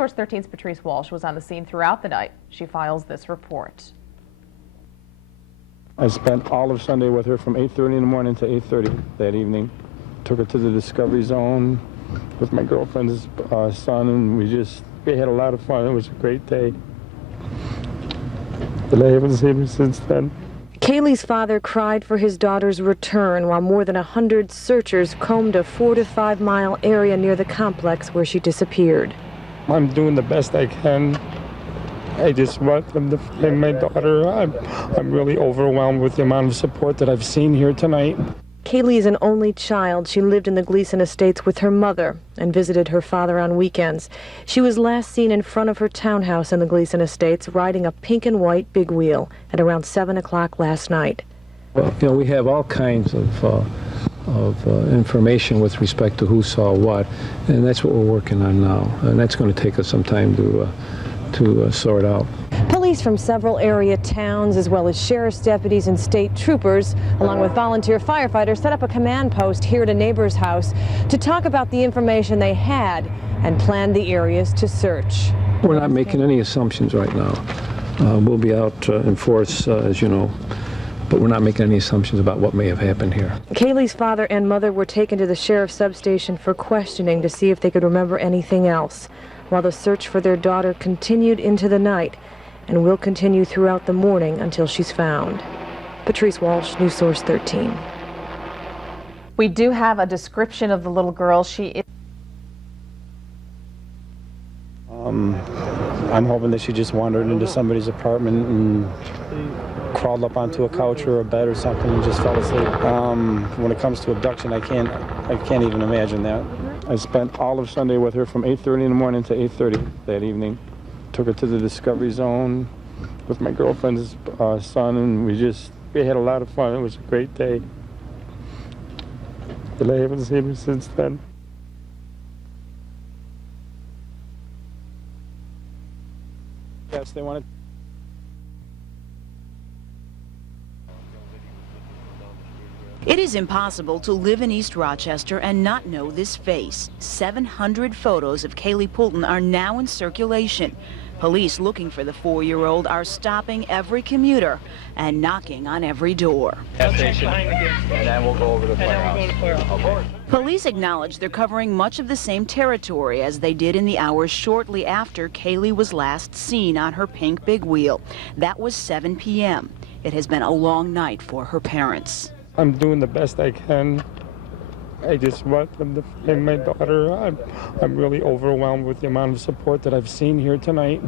Source 13's Patrice Walsh was on the scene throughout the night. She files this report. I spent all of Sunday with her from 8:30 in the morning to 8:30 that evening. Took her to the Discovery Zone with my girlfriend's son, and we had a lot of fun. It was a great day. But I haven't seen her since then. Kaylee's father cried for his daughter's return while more than 100 searchers combed a 4 to 5 mile area near the complex where she disappeared. I'm doing the best I can. I just want them to find my daughter. I'm really overwhelmed with the amount of support that I've seen here tonight. Kaylee is an only child. She lived in the Gleason Estates with her mother and visited her father on weekends. She was last seen in front of her townhouse in the Gleason Estates riding a pink and white big wheel at around 7 o'clock last night. Well, you know, we have all kinds of information with respect to who saw what, and that's what we're working on now. And that's going to take us some time to sort out. Police from several area towns, as well as sheriff's deputies and state troopers, along with volunteer firefighters, set up a command post here at a neighbor's house to talk about the information they had and plan the areas to search. We're not making any assumptions right now. We'll be out in force, as you know, but we're not making any assumptions about what may have happened here. Kaylee's father and mother were taken to the sheriff's substation for questioning to see if they could remember anything else, while the search for their daughter continued into the night and will continue throughout the morning until she's found. Patrice Walsh, News Source 13. We do have a description of the little girl. She is... I'm hoping that she just wandered into somebody's apartment and crawled up onto a couch or a bed or something and just fell asleep. When it comes to abduction, I can't even imagine that. I spent all of Sunday with her from 8:30 in the morning to 8:30 that evening. Took her to the Discovery Zone with my girlfriend's son, and we had a lot of fun. It was a great day. But I haven't seen her since then. Yes, they wanted. It is impossible to live in East Rochester and not know this face. 700 photos of Kali Poulton are now in circulation. Police looking for the 4-year-old are stopping every commuter and knocking on every door. And then we'll go over to the firehouse. Police acknowledge they're covering much of the same territory as they did in the hours shortly after Kaylee was last seen on her pink big wheel. That was 7 p.m. It has been a long night for her parents. I'm doing the best I can. I just want them to find my daughter. I'm really overwhelmed with the amount of support that I've seen here tonight.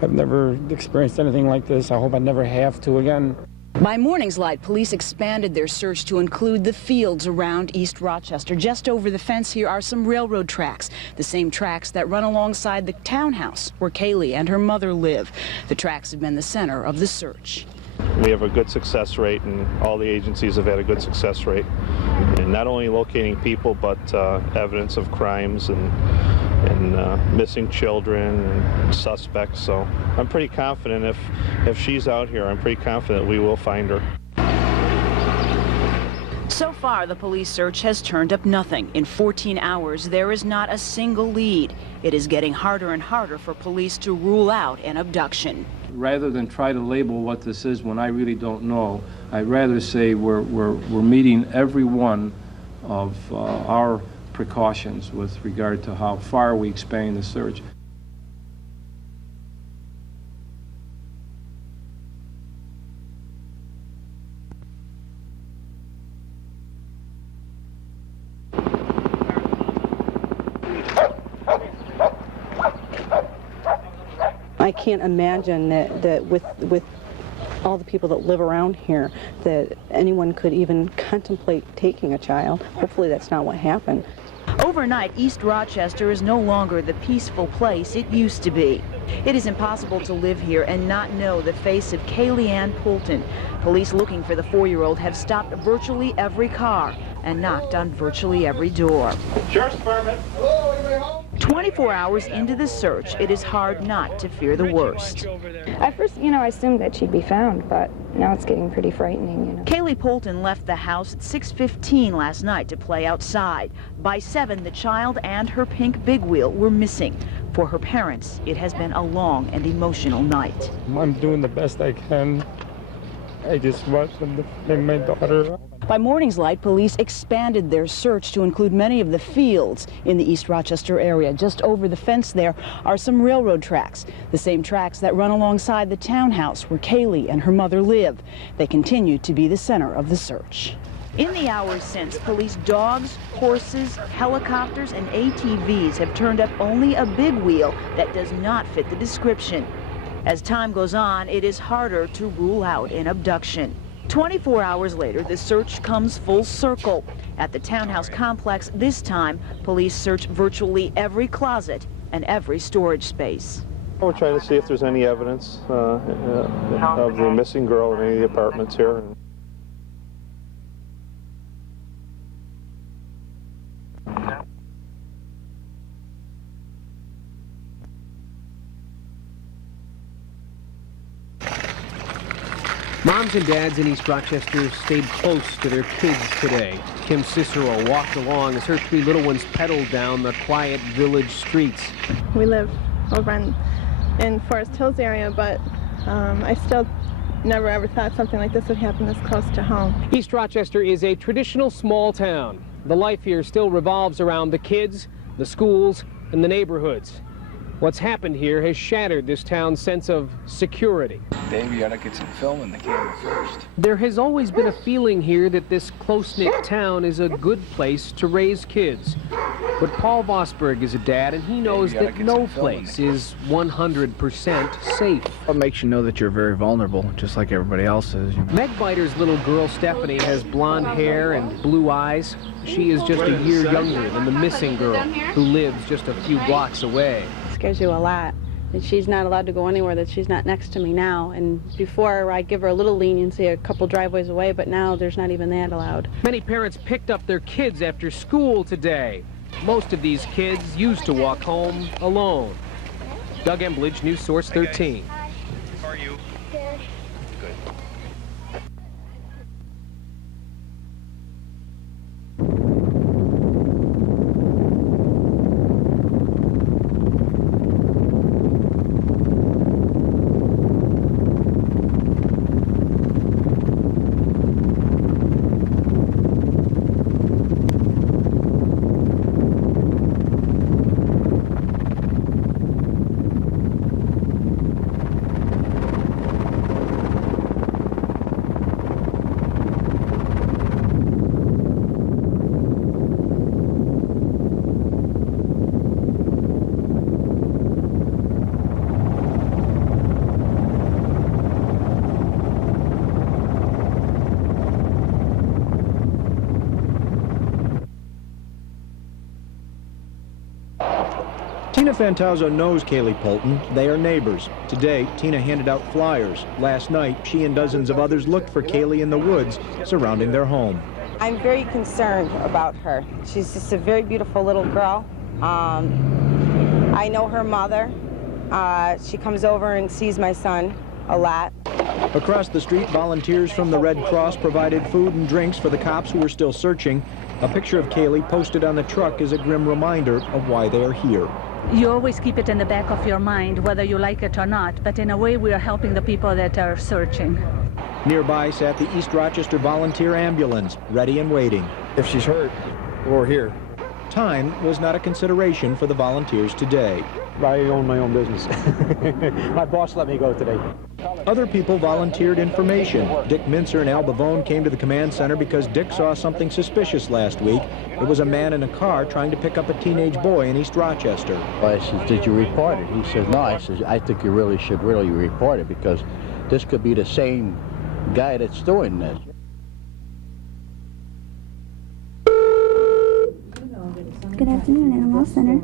I've never experienced anything like this. I hope I never have to again. By morning's light, police expanded their search to include the fields around East Rochester. Just over the fence here are some railroad tracks, the same tracks that run alongside the townhouse where Kaylee and her mother live. The tracks have been the center of the search. We have a good success rate, and all the agencies have had a good success rate in not only locating people, but evidence of crimes and missing children and suspects. So I'm pretty confident if she's out here, I'm pretty confident we will find her. So far, the police search has turned up nothing. In 14 hours, there is not a single lead. It is getting harder and harder for police to rule out an abduction. Rather than try to label what this is when I really don't know, I'd rather say we're meeting every one of our precautions with regard to how far we expand the search. I can't imagine that with all the people that live around here, that anyone could even contemplate taking a child. Hopefully that's not what happened. Overnight, East Rochester is no longer the peaceful place it used to be. It is impossible to live here and not know the face of Kaylee Poulton. Police looking for the 4-year-old have stopped virtually every car and knocked on virtually every door. Sheriff's Department. Hello, anybody home? 24 hours into the search, it is hard not to fear the worst. At first, I assumed that she'd be found, but now it's getting pretty frightening, Kali Poulton left the house at 6:15 last night to play outside. By 7, the child and her pink big wheel were missing. For her parents, it has been a long and emotional night. I'm doing the best I can. I just want them to find my daughter. By morning's light, police expanded their search to include many of the fields in the East Rochester area. Just over the fence there are some railroad tracks, the same tracks that run alongside the townhouse where Kaylee and her mother live. They continue to be the center of the search. In the hours since, police dogs, horses, helicopters, and ATVs have turned up only a big wheel that does not fit the description. As time goes on, it is harder to rule out an abduction. 24 hours later, the search comes full circle. At the townhouse complex, this time, police search virtually every closet and every storage space. We're trying to see if there's any evidence of the missing girl in any of the apartments here. Moms and dads in East Rochester stayed close to their kids today. Kim Cicero walked along as her 3 little ones pedaled down the quiet village streets. We live over in Forest Hills area, but I still never ever thought something like this would happen this close to home. East Rochester is a traditional small town. The life here still revolves around the kids, the schools, and the neighborhoods. What's happened here has shattered this town's sense of security. Dave, you gotta get some film in the camera first. There has always been a feeling here that this close-knit town is a good place to raise kids. But Paul Vosberg is a dad, and he knows that no place is 100% safe. What makes you know that you're very vulnerable, just like everybody else is. Meg Biter's little girl, Stephanie, has blonde hair and blue eyes. She is just a year younger than the missing girl, who lives just a few blocks away. Scares you a lot. And she's not allowed to go anywhere that she's not next to me now. And before, I give her a little leniency a couple driveways away, but now there's not even that allowed. Many parents picked up their kids after school today. Most of these kids used to walk home alone. Doug Embledge, News Source 13. How are you? Good. Good. Tina Fantazzo knows Kali Poulton. They are neighbors. Today, Tina handed out flyers. Last night, she and dozens of others looked for Kaylee in the woods surrounding their home. I'm very concerned about her. She's just a very beautiful little girl. I know her mother. She comes over and sees my son a lot. Across the street, volunteers from the Red Cross provided food and drinks for the cops who were still searching. A picture of Kaylee posted on the truck is a grim reminder of why they are here. You always keep it in the back of your mind, whether you like it or not, but in a way we are helping the people that are searching. Nearby sat the East Rochester Volunteer Ambulance, ready and waiting. If she's hurt, we're here. Time was not a consideration for the volunteers today. I own my own business. My boss let me go today. Other people volunteered information. Dick Mincer and Al Bavone came to the command center because Dick saw something suspicious last week. It was a man in a car trying to pick up a teenage boy in East Rochester. I said, did you report it? He says, no. I said, I think you really should report it because this could be the same guy that's doing this. Good afternoon, Animal Center.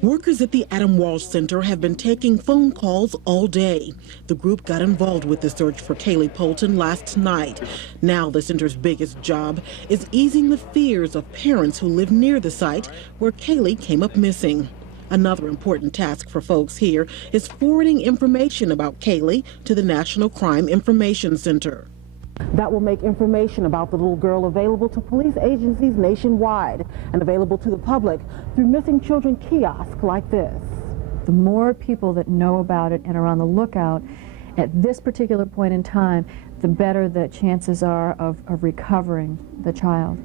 Workers at the Adam Walsh Center have been taking phone calls all day. The group got involved with the search for Kali Poulton last night. Now the center's biggest job is easing the fears of parents who live near the site where Kali came up missing. Another important task for folks here is forwarding information about Kali to the National Crime Information Center. That will make information about the little girl available to police agencies nationwide and available to the public through missing children kiosks like this. The more people that know about it and are on the lookout at this particular point in time, the better the chances are of recovering the child.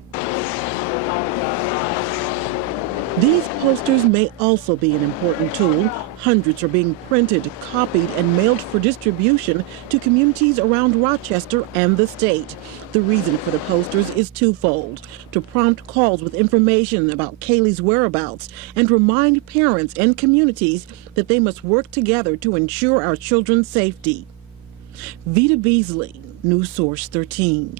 These posters may also be an important tool. Hundreds are being printed, copied, and mailed for distribution to communities around Rochester and the state. The reason for the posters is twofold: to prompt calls with information about Kaylee's whereabouts and remind parents and communities that they must work together to ensure our children's safety. Vita Beasley, News Source 13.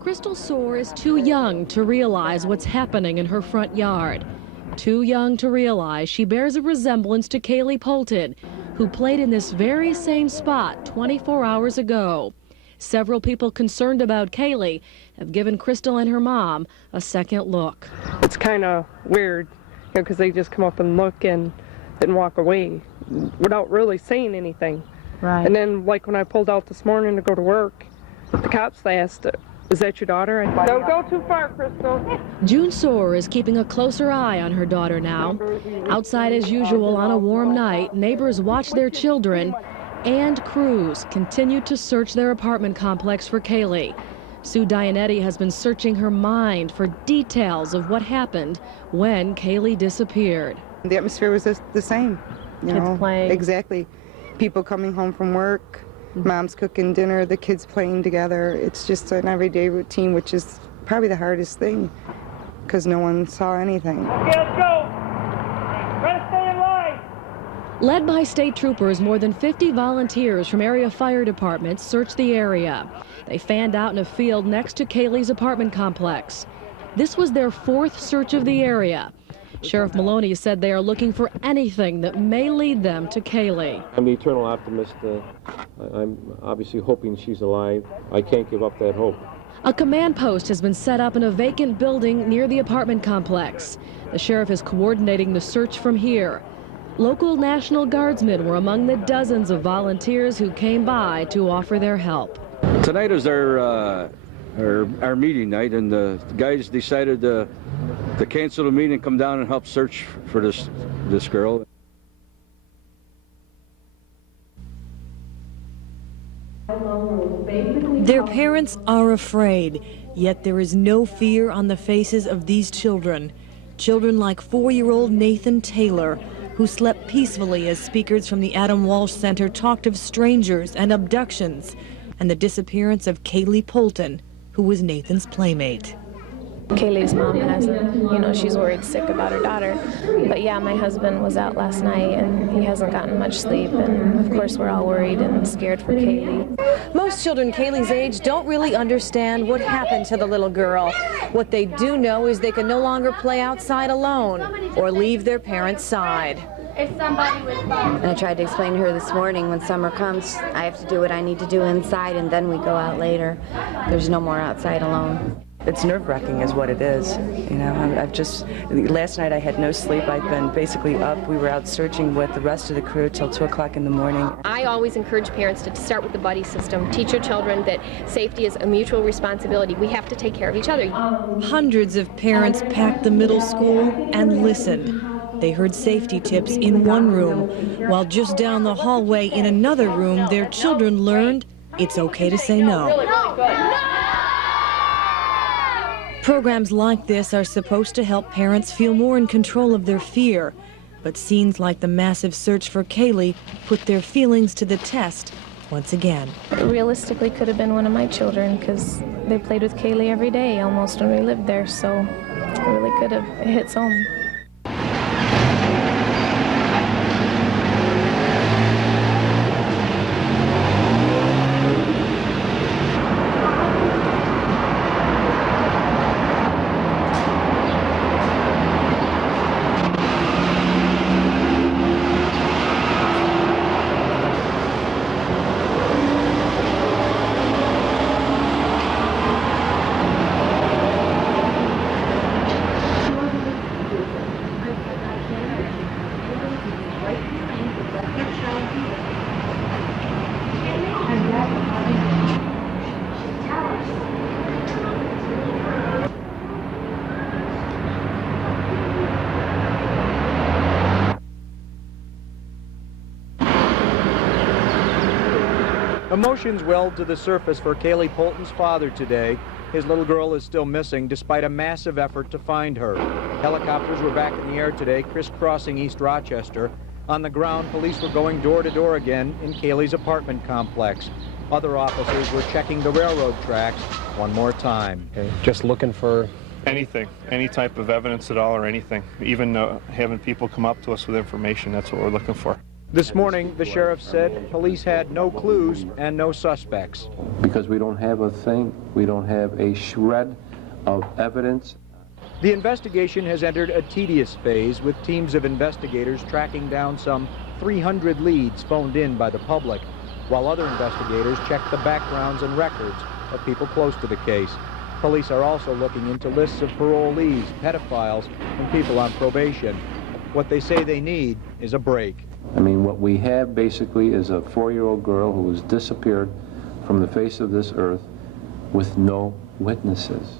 Crystal Soar is too young to realize what's happening in her front yard. Too young to realize she bears a resemblance to Kali Poulton, who played in this very same spot 24 hours ago. Several people concerned about Kaylee have given Crystal and her mom a second look. It's kind of weird, because they just come up and look and then walk away without really saying anything. Right. And then, like when I pulled out this morning to go to work, the cops asked, "Is that your daughter?" And don't go too far, Crystal. June Soar is keeping a closer eye on her daughter now. Outside as usual on a warm night, neighbors watch their children, and crews continue to search their apartment complex for Kaylee. Sue Dianetti has been searching her mind for details of what happened when Kaylee disappeared. The atmosphere was the same. Kids playing. Exactly. People coming home from work, mom's cooking dinner, the kids playing together. It's just an everyday routine, which is probably the hardest thing, because no one saw anything. Okay, let's go. Try to stay in line. Led by state troopers, more than 50 volunteers from area fire departments searched the area. They fanned out in a field next to Kaylee's apartment complex. This was their fourth search of the area. Sheriff Maloney said they are looking for anything that may lead them to Kaylee. I'm the eternal optimist. I'm obviously hoping she's alive. I can't give up that hope. A command post has been set up in a vacant building near the apartment complex. The sheriff is coordinating the search from here. Local National Guardsmen were among the dozens of volunteers who came by to offer their help. Tonight is our meeting night, and the guys decided to cancel the meeting and come down and help search for this girl. Their parents are afraid, yet there is no fear on the faces of these children. Children like 4-year-old Nathan Taylor, who slept peacefully as speakers from the Adam Walsh Center talked of strangers and abductions, and the disappearance of Kali Poulton, who was Nathan's playmate. Kaylee's mom hasn't, she's worried sick about her daughter. But yeah, my husband was out last night and he hasn't gotten much sleep. And of course we're all worried and scared for Kaylee. Most children Kaylee's age don't really understand what happened to the little girl. What they do know is they can no longer play outside alone or leave their parents' side. And I tried to explain to her this morning, when summer comes, I have to do what I need to do inside and then we go out later. There's no more outside alone. It's nerve-wracking is what it is. Last night I had no sleep. I've been basically up. We were out searching with the rest of the crew till 2 o'clock in the morning. I always encourage parents to start with the buddy system. Teach your children that safety is a mutual responsibility. We have to take care of each other. Hundreds of parents packed the middle school and listened. They heard safety tips in one room, while just down the hallway in another room, their children learned it's okay to say no. Programs like this are supposed to help parents feel more in control of their fear, but scenes like the massive search for Kaylee put their feelings to the test once again. It realistically could have been one of my children because they played with Kaylee every day almost when we lived there, so it really could have. It hits home. Emotions welled to the surface for Kali Poulton's father today. His little girl is still missing despite a massive effort to find her. Helicopters were back in the air today, crisscrossing East Rochester. On the ground, police were going door to door again in Kaylee's apartment complex. Other officers were checking the railroad tracks one more time. Okay. Just looking for anything, any type of evidence at all or anything. Even having people come up to us with information, that's what we're looking for. This morning, the sheriff said police had no clues and no suspects. Because we don't have a thing, we don't have a shred of evidence. The investigation has entered a tedious phase with teams of investigators tracking down some 300 leads phoned in by the public, while other investigators check the backgrounds and records of people close to the case. Police are also looking into lists of parolees, pedophiles, and people on probation. What they say they need is a break. I mean, what we have basically is a 4-year-old girl who was disappeared from the face of this earth with no witnesses.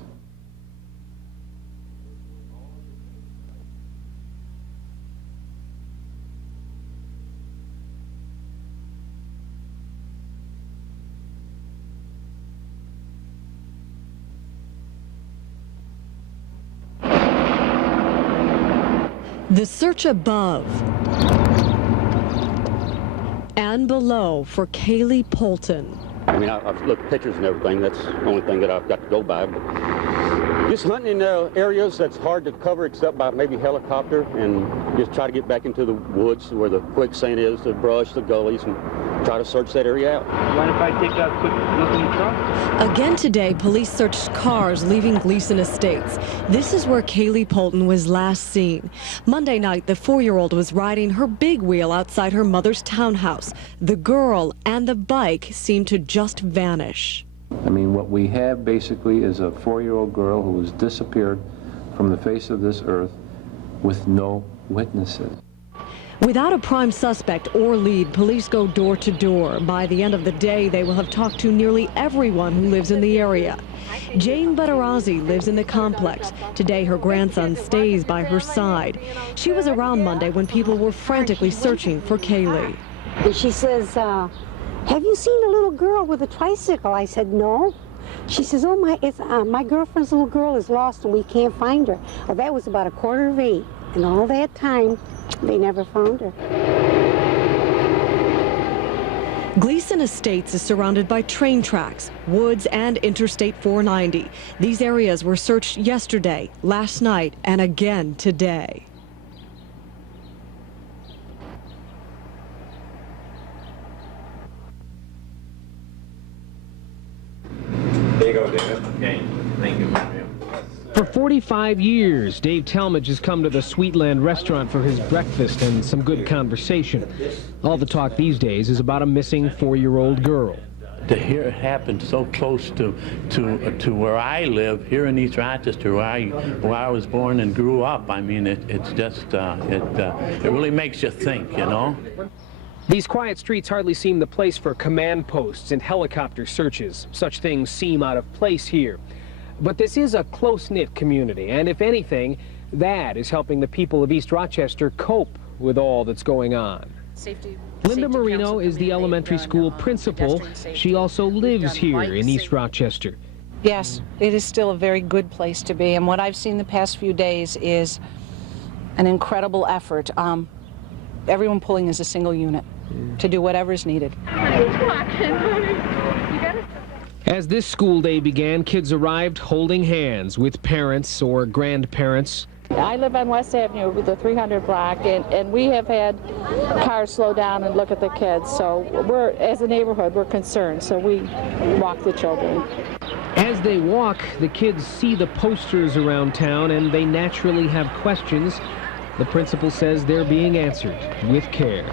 The search above and below for Kali Poulton. I mean, I've looked at pictures and everything. That's the only thing that I've got to go by. But just hunting in areas that's hard to cover except by maybe helicopter, and just try to get back into the woods where the quicksand is, the brush, the gullies, and try to search that area out. Mind if I take a quick look in the truck? Again today, police searched cars leaving Gleason Estates. This is where Kali Poulton was last seen. Monday night, the 4-year-old was riding her big wheel outside her mother's townhouse. The girl and the bike seemed to just vanish. I mean, what we have basically is a 4-year-old girl who was disappeared from the face of this earth with no witnesses. Without a prime suspect or lead, police go door to door. By the end of the day, they will have talked to nearly everyone who lives in the area. Jane Butterazzi lives in the complex. Today, her grandson stays by her side. She was around Monday when people were frantically searching for Kaylee. And she says, have you seen a little girl with a tricycle? I said, no. She says, oh, my girlfriend's little girl is lost and we can't find her. Well, that was about 7:45. And all that time, they never found her. Gleason Estates is surrounded by train tracks, woods, and Interstate 490. These areas were searched yesterday, last night, and again today. There you go, David. Okay, thank you. For 45 years, Dave Talmadge has come to the Sweetland restaurant for his breakfast and some good conversation. All the talk these days is about a missing 4-year-old girl. To hear it happen so close to where I live, here in East Rochester, where I was born and grew up, I mean, it's just, it really makes you think, you know? These quiet streets hardly seem the place for command posts and helicopter searches. Such things seem out of place here. But this is a close-knit community, and if anything, that is helping the people of East Rochester cope with all that's going on. Linda Marino is the elementary school principal. She also lives here in East Rochester. Yes, it is still a very good place to be, and what I've seen the past few days is an incredible effort. Everyone pulling as a single unit to do whatever is needed. As this school day began, kids arrived holding hands with parents or grandparents. I live on West Avenue with the 300 block, and we have had cars slow down and look at the kids. So we're, as a neighborhood, we're concerned, so we walk the children. As they walk, the kids see the posters around town, and they naturally have questions. The principal says they're being answered with care.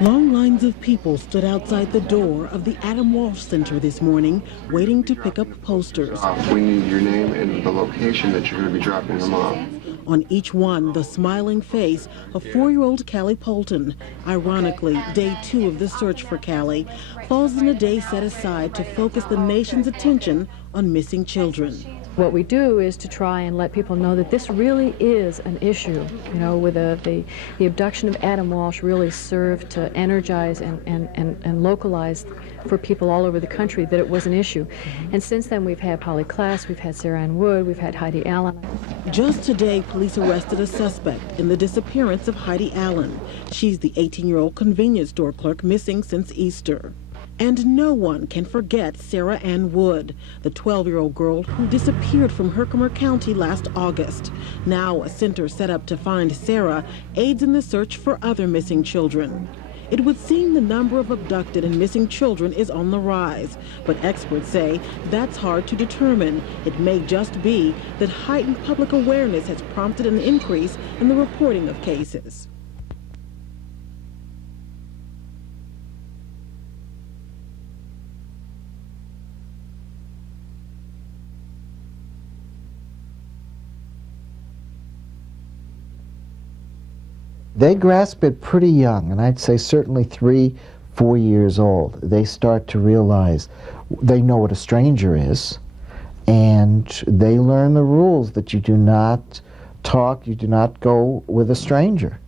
Long lines of people stood outside the door of the Adam Walsh Center this morning, waiting to pick up posters. We need your name and the location that you're going to be dropping them off. On each one, the smiling face of 4-year-old Kali Poulton. Ironically, day 2 of the search for Kali falls in a day set aside to focus the nation's attention on missing children. What we do is to try and let people know that this really is an issue. You know, with the abduction of Adam Walsh really served to energize and localize for people all over the country that it was an issue. And since then we've had Polly Klaas, we've had Sarah Ann Wood, we've had Heidi Allen. Just today, police arrested a suspect in the disappearance of Heidi Allen. She's the 18-year-old convenience store clerk missing since Easter. And no one can forget Sarah Ann Wood, the 12-year-old girl who disappeared from Herkimer County last August. Now a center set up to find Sarah aids in the search for other missing children. It would seem the number of abducted and missing children is on the rise, but experts say that's hard to determine. It may just be that heightened public awareness has prompted an increase in the reporting of cases. They grasp it pretty young, and I'd say certainly 3, 4 years old. They start to realize they know what a stranger is, and they learn the rules that you do not talk, you do not go with a stranger.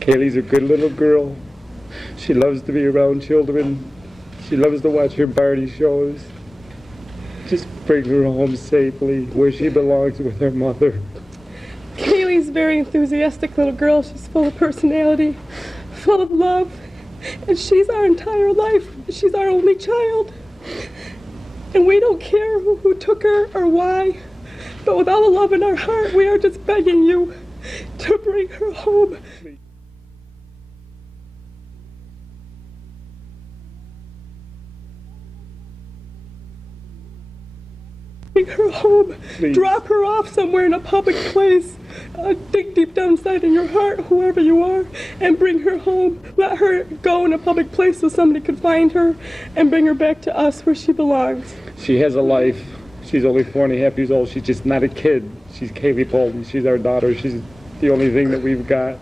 Kaylee's a good little girl. She loves to be around children. She loves to watch her Barney shows. Just bring her home safely where she belongs with her mother. Kaylee's a very enthusiastic little girl. She's full of personality, full of love, and she's our entire life. She's our only child. And we don't care who took her or why, but with all the love in our heart, we are just begging you to bring her home. Bring her home. Please. Drop her off somewhere in a public place. Dig deep down inside in your heart, whoever you are, and bring her home. Let her go in a public place so somebody can find her and bring her back to us where she belongs. She has a life. She's only 4.5 years old. She's just not a kid. She's Kali Poulton. She's our daughter. She's the only thing that we've got.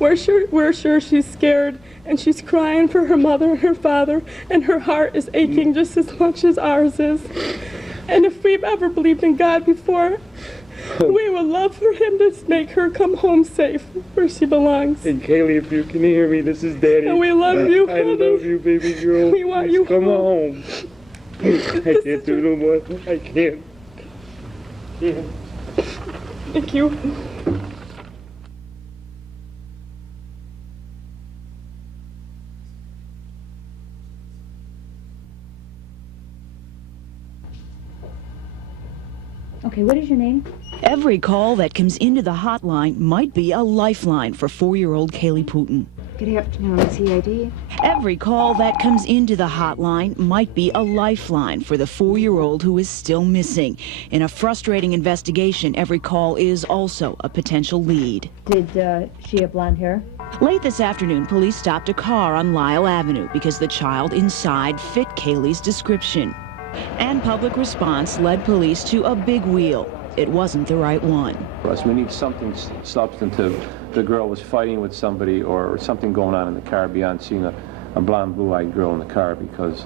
We're sure she's scared, and she's crying for her mother and her father, and her heart is aching just as much as ours is. And if we've ever believed in God before, we would love for him to make her come home safe where she belongs. And Kaylee, if you can hear me, this is Daddy. And we love you, I love you, baby girl. We want Please you come home. I can't do no more. I can't. Yeah. Thank you. Okay, what is your name? Every call that comes into the hotline might be a lifeline for 4-year-old Kali Poulton. Good afternoon, CID. Every call that comes into the hotline might be a lifeline for the 4-year-old who is still missing. In a frustrating investigation, every call is also a potential lead. Did she have blonde hair? Late this afternoon, police stopped a car on Lyle Avenue because the child inside fit Kaylee's description. And public response led police to a big wheel. It wasn't the right one. We need something substantive. The girl was fighting with somebody or something going on in the car beyond seeing a blonde, blue-eyed girl in the car, because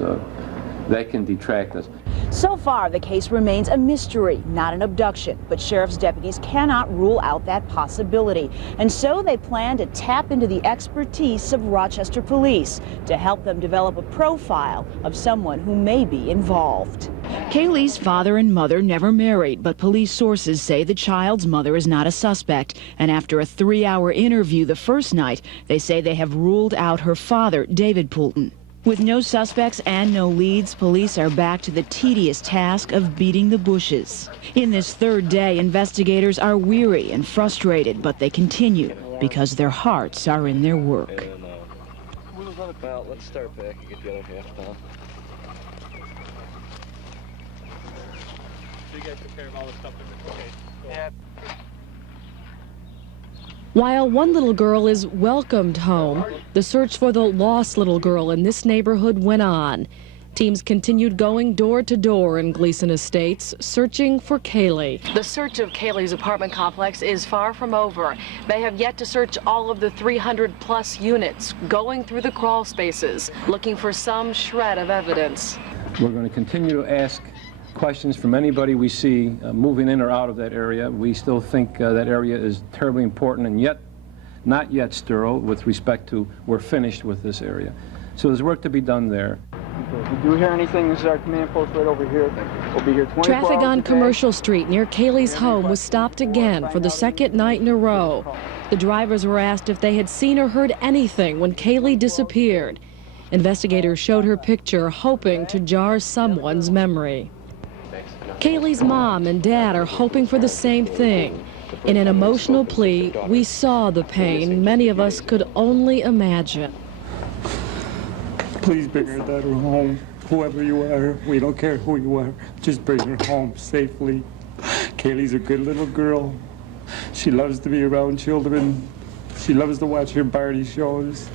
that can detract us. So far, the case remains a mystery, not an abduction, but sheriff's deputies cannot rule out that possibility. And so they plan to tap into the expertise of Rochester police to help them develop a profile of someone who may be involved. Kaylee's father and mother never married, but police sources say the child's mother is not a suspect. And after a 3-hour interview the first night, they say they have ruled out her father, David Poulton. With no suspects and no leads, police are back to the tedious task of beating the bushes. In this third day, investigators are weary and frustrated, but they continue because their hearts are in their work. We'll run about. Let's start back and get the other half done. So you guys took care of all the stuff in the case? Yeah. While one little girl is welcomed home, the search for the lost little girl in this neighborhood went on. Teams continued going door to door in Gleason Estates, searching for Kaylee. The search of Kaylee's apartment complex is far from over. They have yet to search all of the 300+ units, going through the crawl spaces, looking for some shred of evidence. We're going to continue to ask questions from anybody we see moving in or out of that area. We still think that area is terribly important and yet not yet sterile with respect to we're finished with this area. So there's work to be done there. If you do hear anything, this is our command post right over here. We'll be here 24 hours Traffic on a day. Commercial Street near Kaylee's home was stopped again for the second night in a row. The drivers were asked if they had seen or heard anything when Kaylee disappeared. Investigators showed her picture, hoping to jar someone's memory. Kaylee's mom and dad are hoping for the same thing. In an emotional plea, we saw the pain many of us could only imagine. Please bring her daughter home, whoever you are. We don't care who you are. Just bring her home safely. Kaylee's a good little girl. She loves to be around children. She loves to watch her party shows.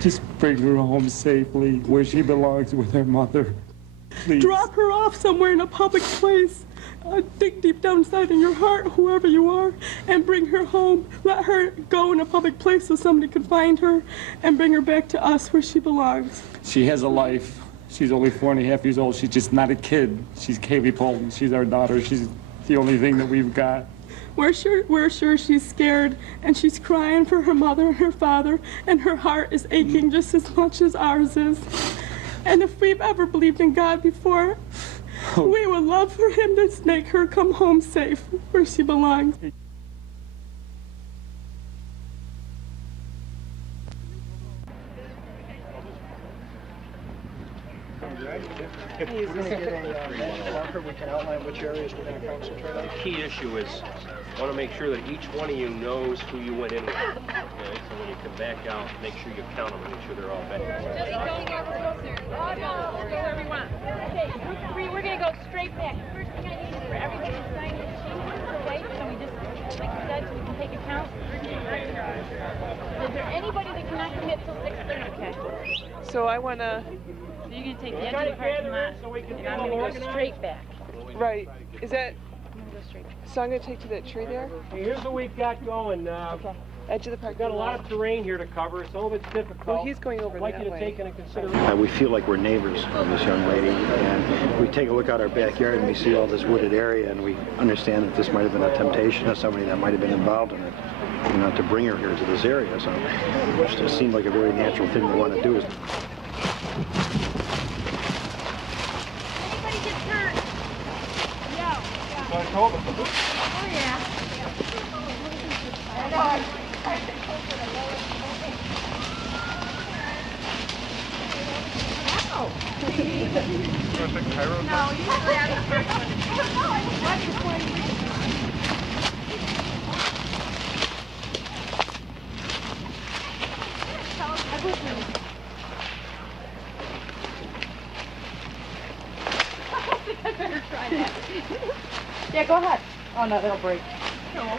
Just bring her home safely, where she belongs with her mother. Please. Drop her off somewhere in a public place. Dig deep down inside in your heart, whoever you are, and bring her home. Let her go in a public place so somebody can find her and bring her back to us where she belongs. She has a life. She's only 4.5 years old. She's just not a kid. She's Kali Poulton. She's our daughter. She's the only thing that we've got. We're sure she's scared, and she's crying for her mother and her father, and her heart is aching just as much as ours is. And if we've ever believed in God before, we would love for him to make her come home safe where she belongs. He's going to get a marker. We can outline which areas we're going to concentrate on. The key issue is I want to make sure that each one of you knows who you went in with. Okay, so when you come back out, make sure you count them and make sure they're all back. Wherever we want. Okay, group 3, we're going to go straight back. The first thing I need is for everybody to sign the sheet away, so we just, like you said, so we can take a count. Is there anybody that cannot commit till 6:30? Okay. So I want to... So you're going to take the edge of the parking lot, and I'm going to go straight back. Right. Is that... I'm going to go straight back. So I'm going to take to that tree there? Hey, here's what we've got going. Okay. Edge of the parking We've got a lot. lot of terrain here to cover. Some of it's difficult. Well, he's going over I'd like that you to way. take into consideration. We feel like we're neighbors of this young lady, and we take a look out our backyard and we see all this wooded area, and we understand that this might have been a temptation of somebody that might have been involved in it, you know, to bring her here to this area. So it just seemed like a very natural thing to want to do. Anybody gets hurt? Yo. I told them. Oh, yeah. No, you can grab the first one. Watch your point. I better try that. Yeah, go ahead. Oh, no, that'll break. No.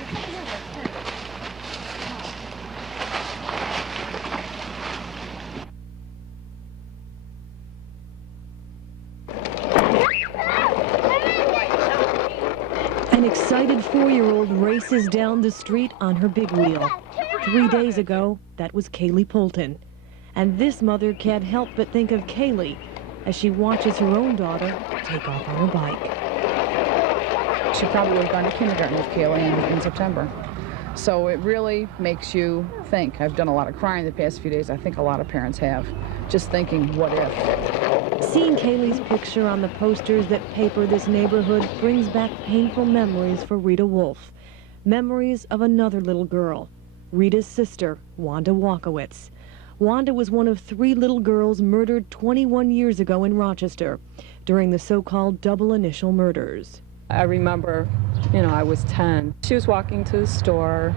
An excited 4-year-old races down the street on her big wheel. 3 days ago, that was Kali Poulton. And this mother can't help but think of Kaylee as she watches her own daughter take off on her bike. She probably would have gone to kindergarten with Kaylee in September. So it really makes you think. I've done a lot of crying the past few days. I think a lot of parents have. Just thinking, what if? Seeing Kaylee's picture on the posters that paper this neighborhood brings back painful memories for Rita Wolf. Memories of another little girl, Rita's sister, Wanda Walkowitz. Wanda was one of 3 little girls murdered 21 years ago in Rochester during the so-called double initial murders. I remember, I was 10. She was walking to the store.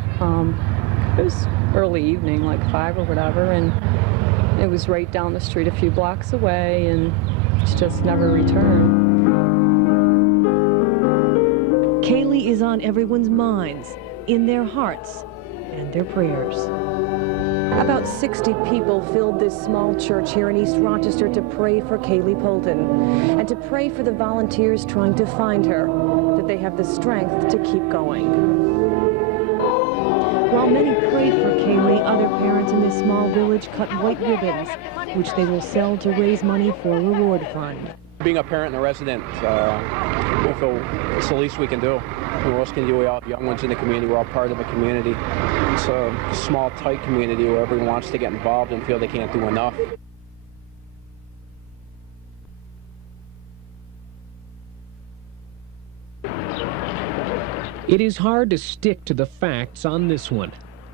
It was early evening, like 5 or whatever, and it was right down the street a few blocks away, and she just never returned. Kaylee is on everyone's minds, in their hearts, and their prayers. About 60 people filled this small church here in East Rochester to pray for Kaylee Poulton and to pray for the volunteers trying to find her, that they have the strength to keep going. While many prayed for Kaylee, other parents in this small village cut white ribbons, which they will sell to raise money for a reward fund. Being a parent and a resident, I feel it's the least we can do. What else can you do? We all have young ones in the community. We're all part of a community. It's a small, tight community where everyone wants to get involved and feel they can't do enough. It is hard to stick to the facts on this one.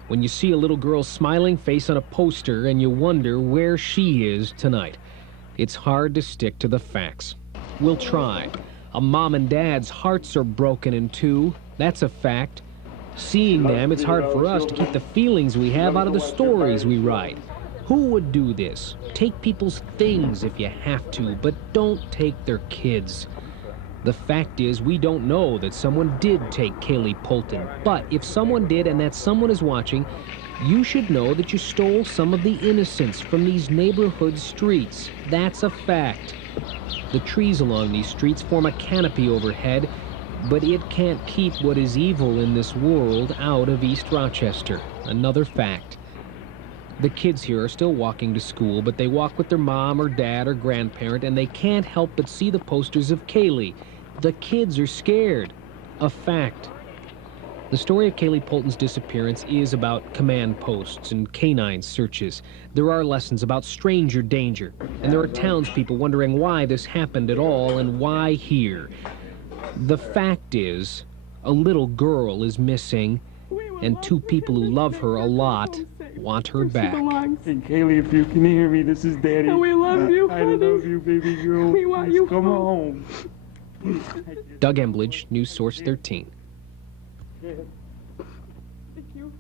When you see a little girl's smiling face on a poster and you wonder where she is tonight, it's hard to stick to the facts. We'll try. A mom and dad's hearts are broken in two. That's a fact. Seeing them, it's hard for us to keep the feelings we have out of the stories we write. Who would do this? Take people's things if you have to, but don't take their kids. The fact is, we don't know that someone did take Kaylee Poulton, but if someone did and that someone is watching, you should know that you stole some of the innocence from these neighborhood streets. That's a fact. The trees along these streets form a canopy overhead, but it can't keep what is evil in this world out of East Rochester. Another fact. The kids here are still walking to school, but they walk with their mom or dad or grandparent, and they can't help but see the posters of Kaylee. The kids are scared. A fact. The story of Kaylee Poulton's disappearance is about command posts and canine searches. There are lessons about stranger danger, and there are townspeople wondering why this happened at all and why here. The fact is, a little girl is missing, and two people who love her a lot want her back. And Kaylee, if you can hear me, this is Daddy. And we love you, I love you, baby girl. We want you come home. Doug Embledge, News Source 13. Thank you.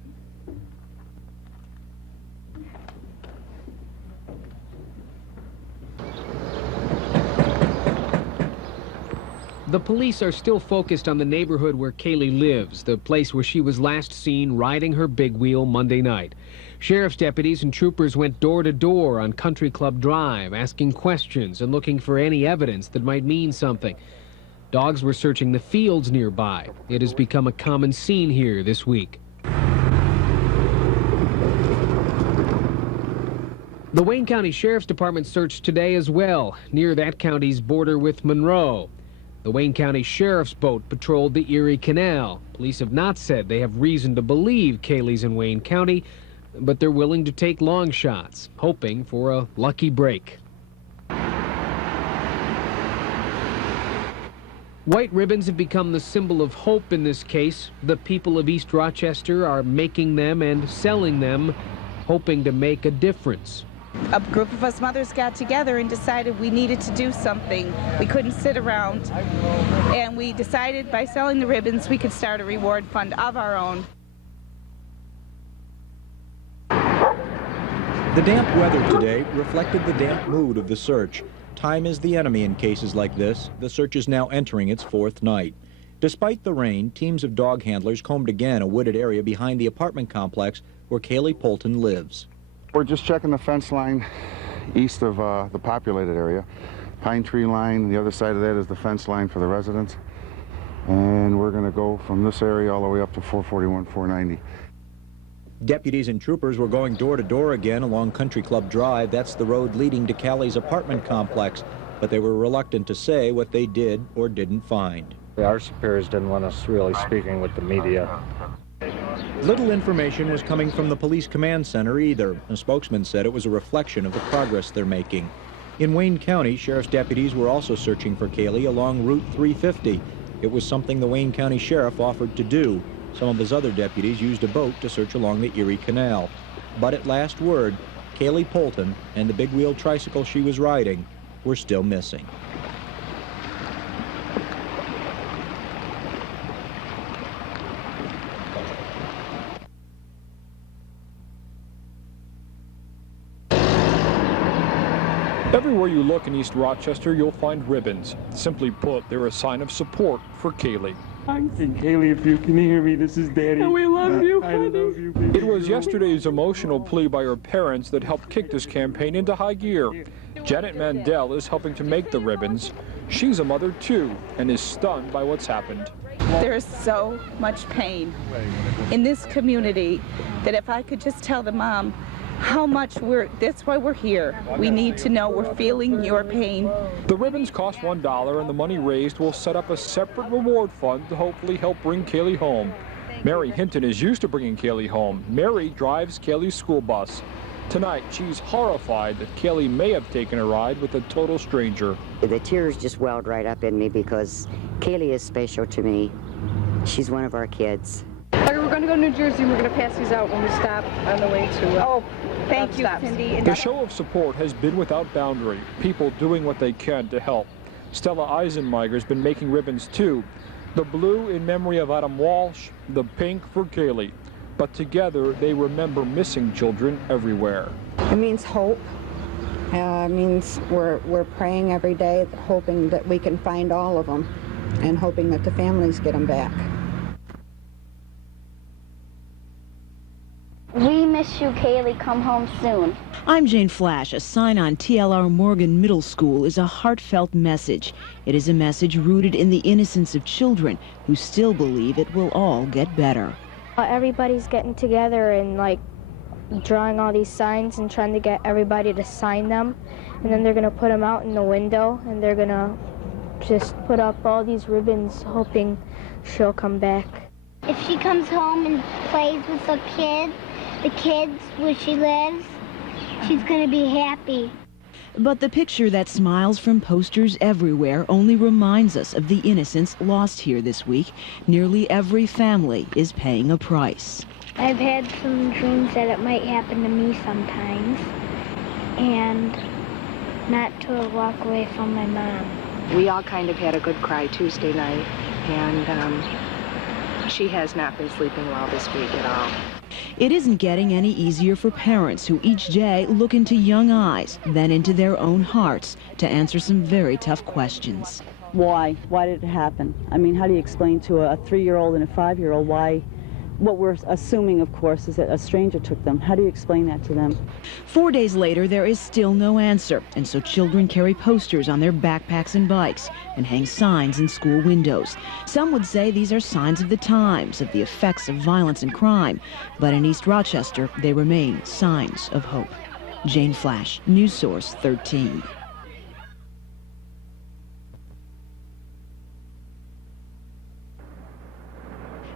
The police are still focused on the neighborhood where Kaylee lives, the place where she was last seen riding her big wheel Monday night. Sheriff's deputies and troopers went door to door on Country Club Drive, asking questions and looking for any evidence that might mean something. Dogs were searching the fields nearby. It has become a common scene here this week. The Wayne County Sheriff's Department searched today as well, near that county's border with Monroe. The Wayne County Sheriff's boat patrolled the Erie Canal. Police have not said they have reason to believe Kaylee's in Wayne County, but they're willing to take long shots, hoping for a lucky break. White ribbons have become the symbol of hope in this case. The people of East Rochester are making them and selling them, hoping to make a difference. A group of us mothers got together and decided we needed to do something. We couldn't sit around, and we decided by selling the ribbons we could start a reward fund of our own. The damp weather today reflected the damp mood of the search. Time is the enemy in cases like this. The search is now entering its fourth night. Despite the rain, teams of dog handlers combed again a wooded area behind the apartment complex where Kaylee Poulton lives. We're just checking the fence line east of the populated area. Pine tree line, the other side of that is the fence line for the residents. And we're going to go from this area all the way up to 441, 490. Deputies and troopers were going door to door again along Country Club Drive. That's the road leading to Callie's apartment complex. But they were reluctant to say what they did or didn't find. Our superiors didn't want us really speaking with the media. Little information was coming from the police command center either. A spokesman said it was a reflection of the progress they're making. In Wayne County, sheriff's deputies were also searching for Kaylee along Route 350. It was something the Wayne County sheriff offered to do. Some of his other deputies used a boat to search along the Erie Canal. But at last word, Kaylee Poulton and the big wheel tricycle she was riding were still missing. Everywhere you look in East Rochester, you'll find ribbons. Simply put, they're a sign of support for Kaylee. And Kaylee, if you can hear me, this is Daddy. We love you, I love you, baby. It was yesterday's emotional plea by her parents that helped kick this campaign into high gear. Janet Mandel is helping to make the ribbons. She's a mother too and is stunned by what's happened. There is so much pain in this community that if I could just tell the mom how much that's why we're here. We need to know we're feeling your pain. The ribbons cost $1 and the money raised will set up a separate reward fund to hopefully help bring Kaylee home. Mary Hinton is used to bringing Kaylee home. Mary drives Kaylee's school bus. Tonight, she's horrified that Kaylee may have taken a ride with a total stranger. The tears just welled right up in me because Kaylee is special to me. She's one of our kids. Okay, we're going to go to New Jersey, and we're going to pass these out when we stop on the way to... Thank you, Cindy. The show of support has been without boundary, people doing what they can to help. Stella Eisenmeiger's been making ribbons too. The blue in memory of Adam Walsh, the pink for Kaylee. But together, they remember missing children everywhere. It means hope. It means we're praying every day, hoping that we can find all of them and hoping that the families get them back. We miss you, Kaylee. Come home soon. I'm Jane Flash. A sign on TLR Morgan Middle School is a heartfelt message. It is a message rooted in the innocence of children who still believe it will all get better. Everybody's getting together and like drawing all these signs and trying to get everybody to sign them, and then they're gonna put them out in the window and they're gonna just put up all these ribbons hoping she'll come back. If she comes home and plays with the kids where she lives, she's gonna be happy. But the picture that smiles from posters everywhere only reminds us of the innocence lost here this week. Nearly every family is paying a price. I've had some dreams that it might happen to me sometimes, and not to walk away from my mom. We all kind of had a good cry Tuesday night, and she has not been sleeping well this week at all. It isn't getting any easier for parents who each day look into young eyes, then into their own hearts to answer some very tough questions. Why? Why did it happen? I mean, how do you explain to a 3-year-old and a 5-year-old why? What we're assuming, of course, is that a stranger took them. How do you explain that to them? 4 days later, there is still no answer, and so children carry posters on their backpacks and bikes and hang signs in school windows. Some would say these are signs of the times, of the effects of violence and crime, but in East Rochester, they remain signs of hope. Jane Flash, News Source 13.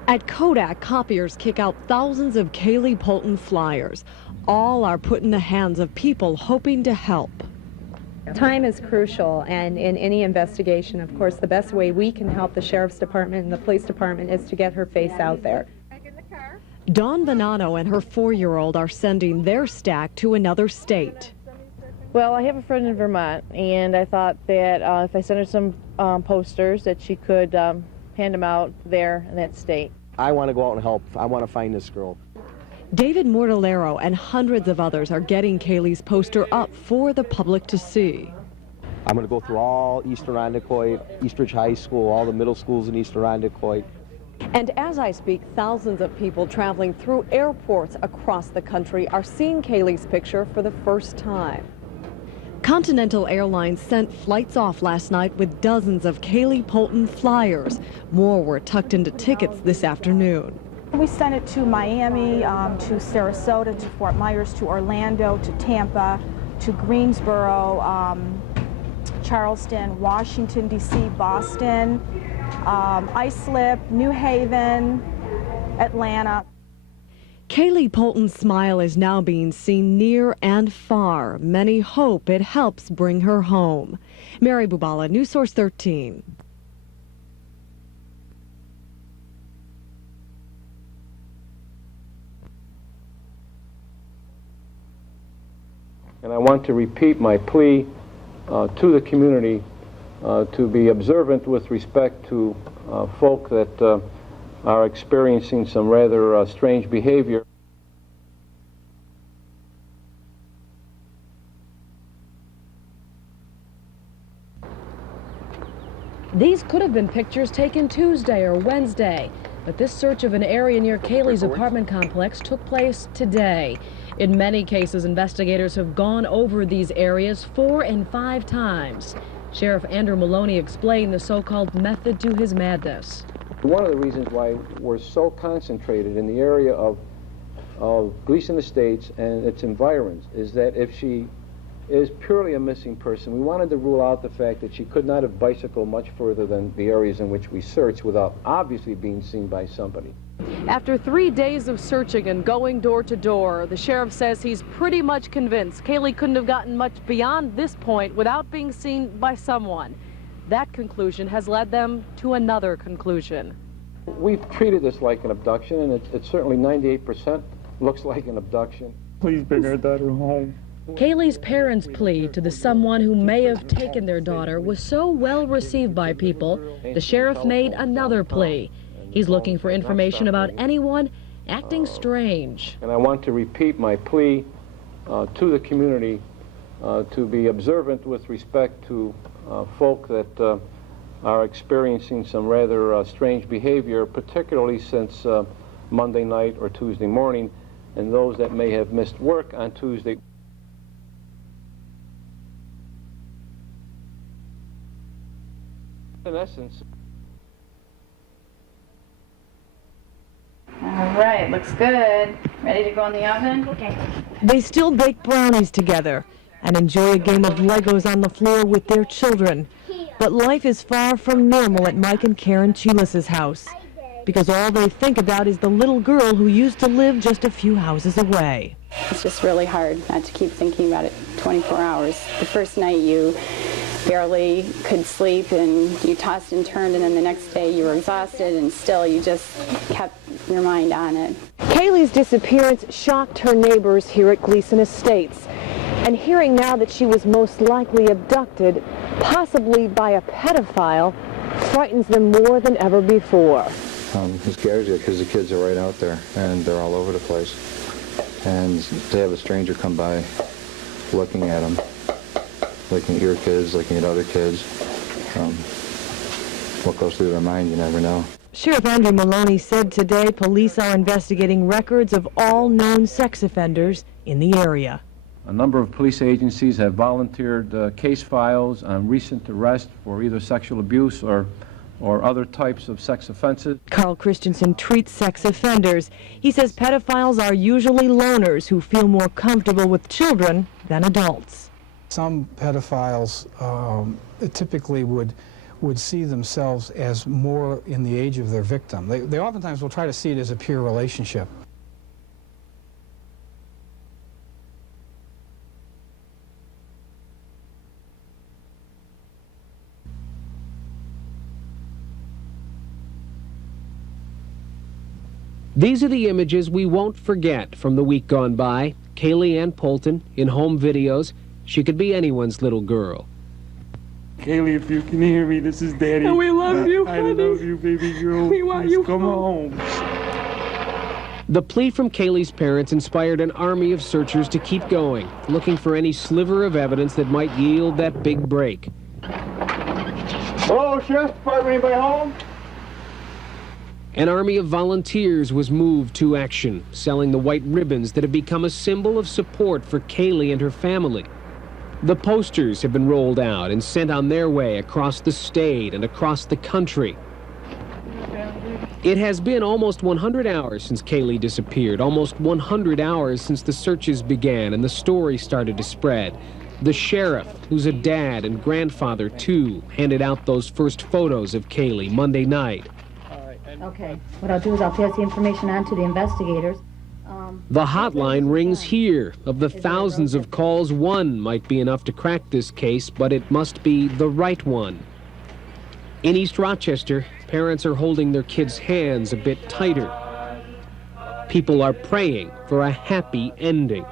At Kodak, copiers kick out thousands of Kali Poulton flyers. All are put in the hands of people hoping to help. Time is crucial, and in any investigation, of course, the best way we can help the Sheriff's Department and the Police Department is to get her face out there. Dawn Bonanno and her 4-year-old are sending their stack to another state. Well, I have a friend in Vermont, and I thought that if I sent her some posters that she could hand them out there in that state. I want to go out and help. I want to find this girl. David Mortallero and hundreds of others are getting Kaylee's poster up for the public to see. I'm going to go through all East Irondequoit, Eastridge High School, all the middle schools in East Irondequoit. And as I speak, thousands of people traveling through airports across the country are seeing Kaylee's picture for the first time. Continental Airlines sent flights off last night with dozens of Kali Poulton flyers. More were tucked into tickets this afternoon. We sent it to Miami, to Sarasota, to Fort Myers, to Orlando, to Tampa, to Greensboro, Charleston, Washington, D.C., Boston, Islip, New Haven, Atlanta. Kali Poulton's smile is now being seen near and far. Many hope it helps bring her home. Mary Bubala, News Source 13. And I want to repeat my plea to the community to be observant with respect to folk that are experiencing some rather strange behavior. These could have been pictures taken Tuesday or Wednesday, but this search of an area near Kaylee's apartment complex took place today. In many cases, investigators have gone over these areas 4 and 5 times. Sheriff Andrew Maloney explained the so-called method to his madness. One of the reasons why we're so concentrated in the area of Gleason Estates and its environs is that if she is purely a missing person, we wanted to rule out the fact that she could not have bicycled much further than the areas in which we searched without obviously being seen by somebody. After 3 days of searching and going door to door, the sheriff says he's pretty much convinced Kaylee couldn't have gotten much beyond this point without being seen by someone. That conclusion has led them to another conclusion. We've treated this like an abduction, and it's certainly 98% looks like an abduction. Please bring our daughter home. Kaylee's parents' plea to the someone who may have taken their daughter was so well received by people, the sheriff made another plea. He's looking for information about anyone acting strange. And I want to repeat my plea to the community to be observant with respect to folk that are experiencing some rather strange behavior, particularly since Monday night or Tuesday morning, and those that may have missed work on Tuesday. In essence. All right, looks good. Ready to go in the oven? Okay. They still bake brownies together and enjoy a game of Legos on the floor with their children. But life is far from normal at Mike and Karen Chilis's house, because all they think about is the little girl who used to live just a few houses away. It's just really hard not to keep thinking about it 24 hours. The first night you barely could sleep and you tossed and turned, and then the next day you were exhausted and still you just kept your mind on it. Kaylee's disappearance shocked her neighbors here at Gleason Estates. And hearing now that she was most likely abducted, possibly by a pedophile, frightens them more than ever before. It scares you because the kids are right out there and they're all over the place. And to have a stranger come by looking at them, looking at your kids, looking at other kids, what goes through their mind, you never know. Sheriff Andrew Maloney said today police are investigating records of all known sex offenders in the area. A number of police agencies have volunteered case files on recent arrest for either sexual abuse or other types of sex offenses. Carl Christensen treats sex offenders. He says pedophiles are usually loners who feel more comfortable with children than adults. Some pedophiles typically would see themselves as more in the age of their victim. They oftentimes will try to see it as a peer relationship. These are the images we won't forget from the week gone by. Kaylee Ann Poulton in home videos. She could be anyone's little girl. Kaylee, if you can hear me, this is Daddy. And we love you, I honey. love you, baby girl. We want Please you come home. The plea from Kaylee's parents inspired an army of searchers to keep going, looking for any sliver of evidence that might yield that big break. Hello, Sheriff's Department, anybody home? An army of volunteers was moved to action, selling the white ribbons that have become a symbol of support for Kaylee and her family. The posters have been rolled out and sent on their way across the state and across the country. It has been almost 100 hours since Kaylee disappeared, almost 100 hours since the searches began and the story started to spread. The sheriff, who's a dad and grandfather too, handed out those first photos of Kaylee Monday night. Okay, what I'll do is I'll pass the information on to the investigators. The hotline rings here. Of the thousands of calls, one might be enough to crack this case, but it must be the right one. In East Rochester, parents are holding their kids' hands a bit tighter. People are praying for a happy ending.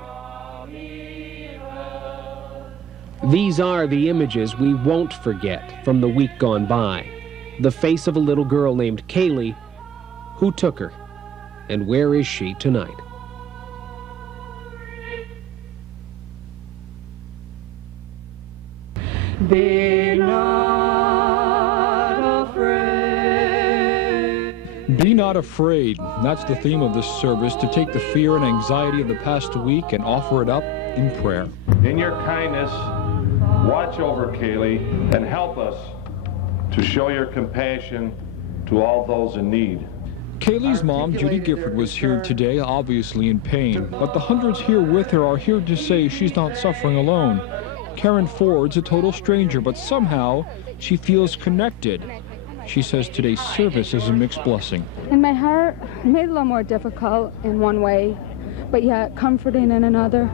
These are the images we won't forget from the week gone by. The face of a little girl named Kaylee. Who took her? And where is she tonight? Be not Be not afraid. That's the theme of this service, to take the fear and anxiety of the past week and offer it up in prayer. In your kindness, watch over Kaylee and help us to show your compassion to all those in need. Kaylee's mom, Judy Gifford, was here today, obviously in pain, but the hundreds here with her are here to say she's not suffering alone. Karen Ford's a total stranger, but somehow she feels connected. She says today's service is a mixed blessing. In my heart, it made it a little more difficult in one way, but yet comforting in another.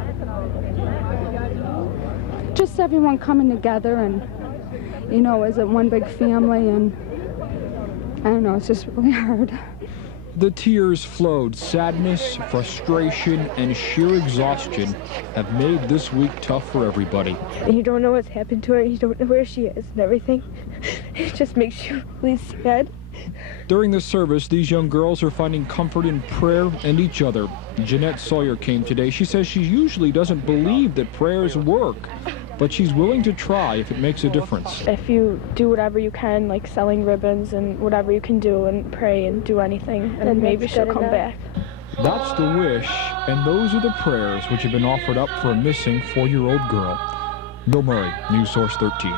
Just everyone coming together and, you know, as a one big family, and I don't know, it's just really hard. The tears flowed. Sadness, frustration, and sheer exhaustion have made this week tough for everybody. And you don't know what's happened to her, you don't know where she is and everything. It just makes you really sad. During the service, these young girls are finding comfort in prayer and each other. Jeanette Sawyer came today. She says she usually doesn't believe that prayers work, but she's willing to try if it makes a difference. If you do whatever you can, like selling ribbons and whatever you can do and pray and do anything, and maybe she'll come back. That's the wish, and those are the prayers which have been offered up for a missing 4-year-old girl. Bill Murray, News Source 13.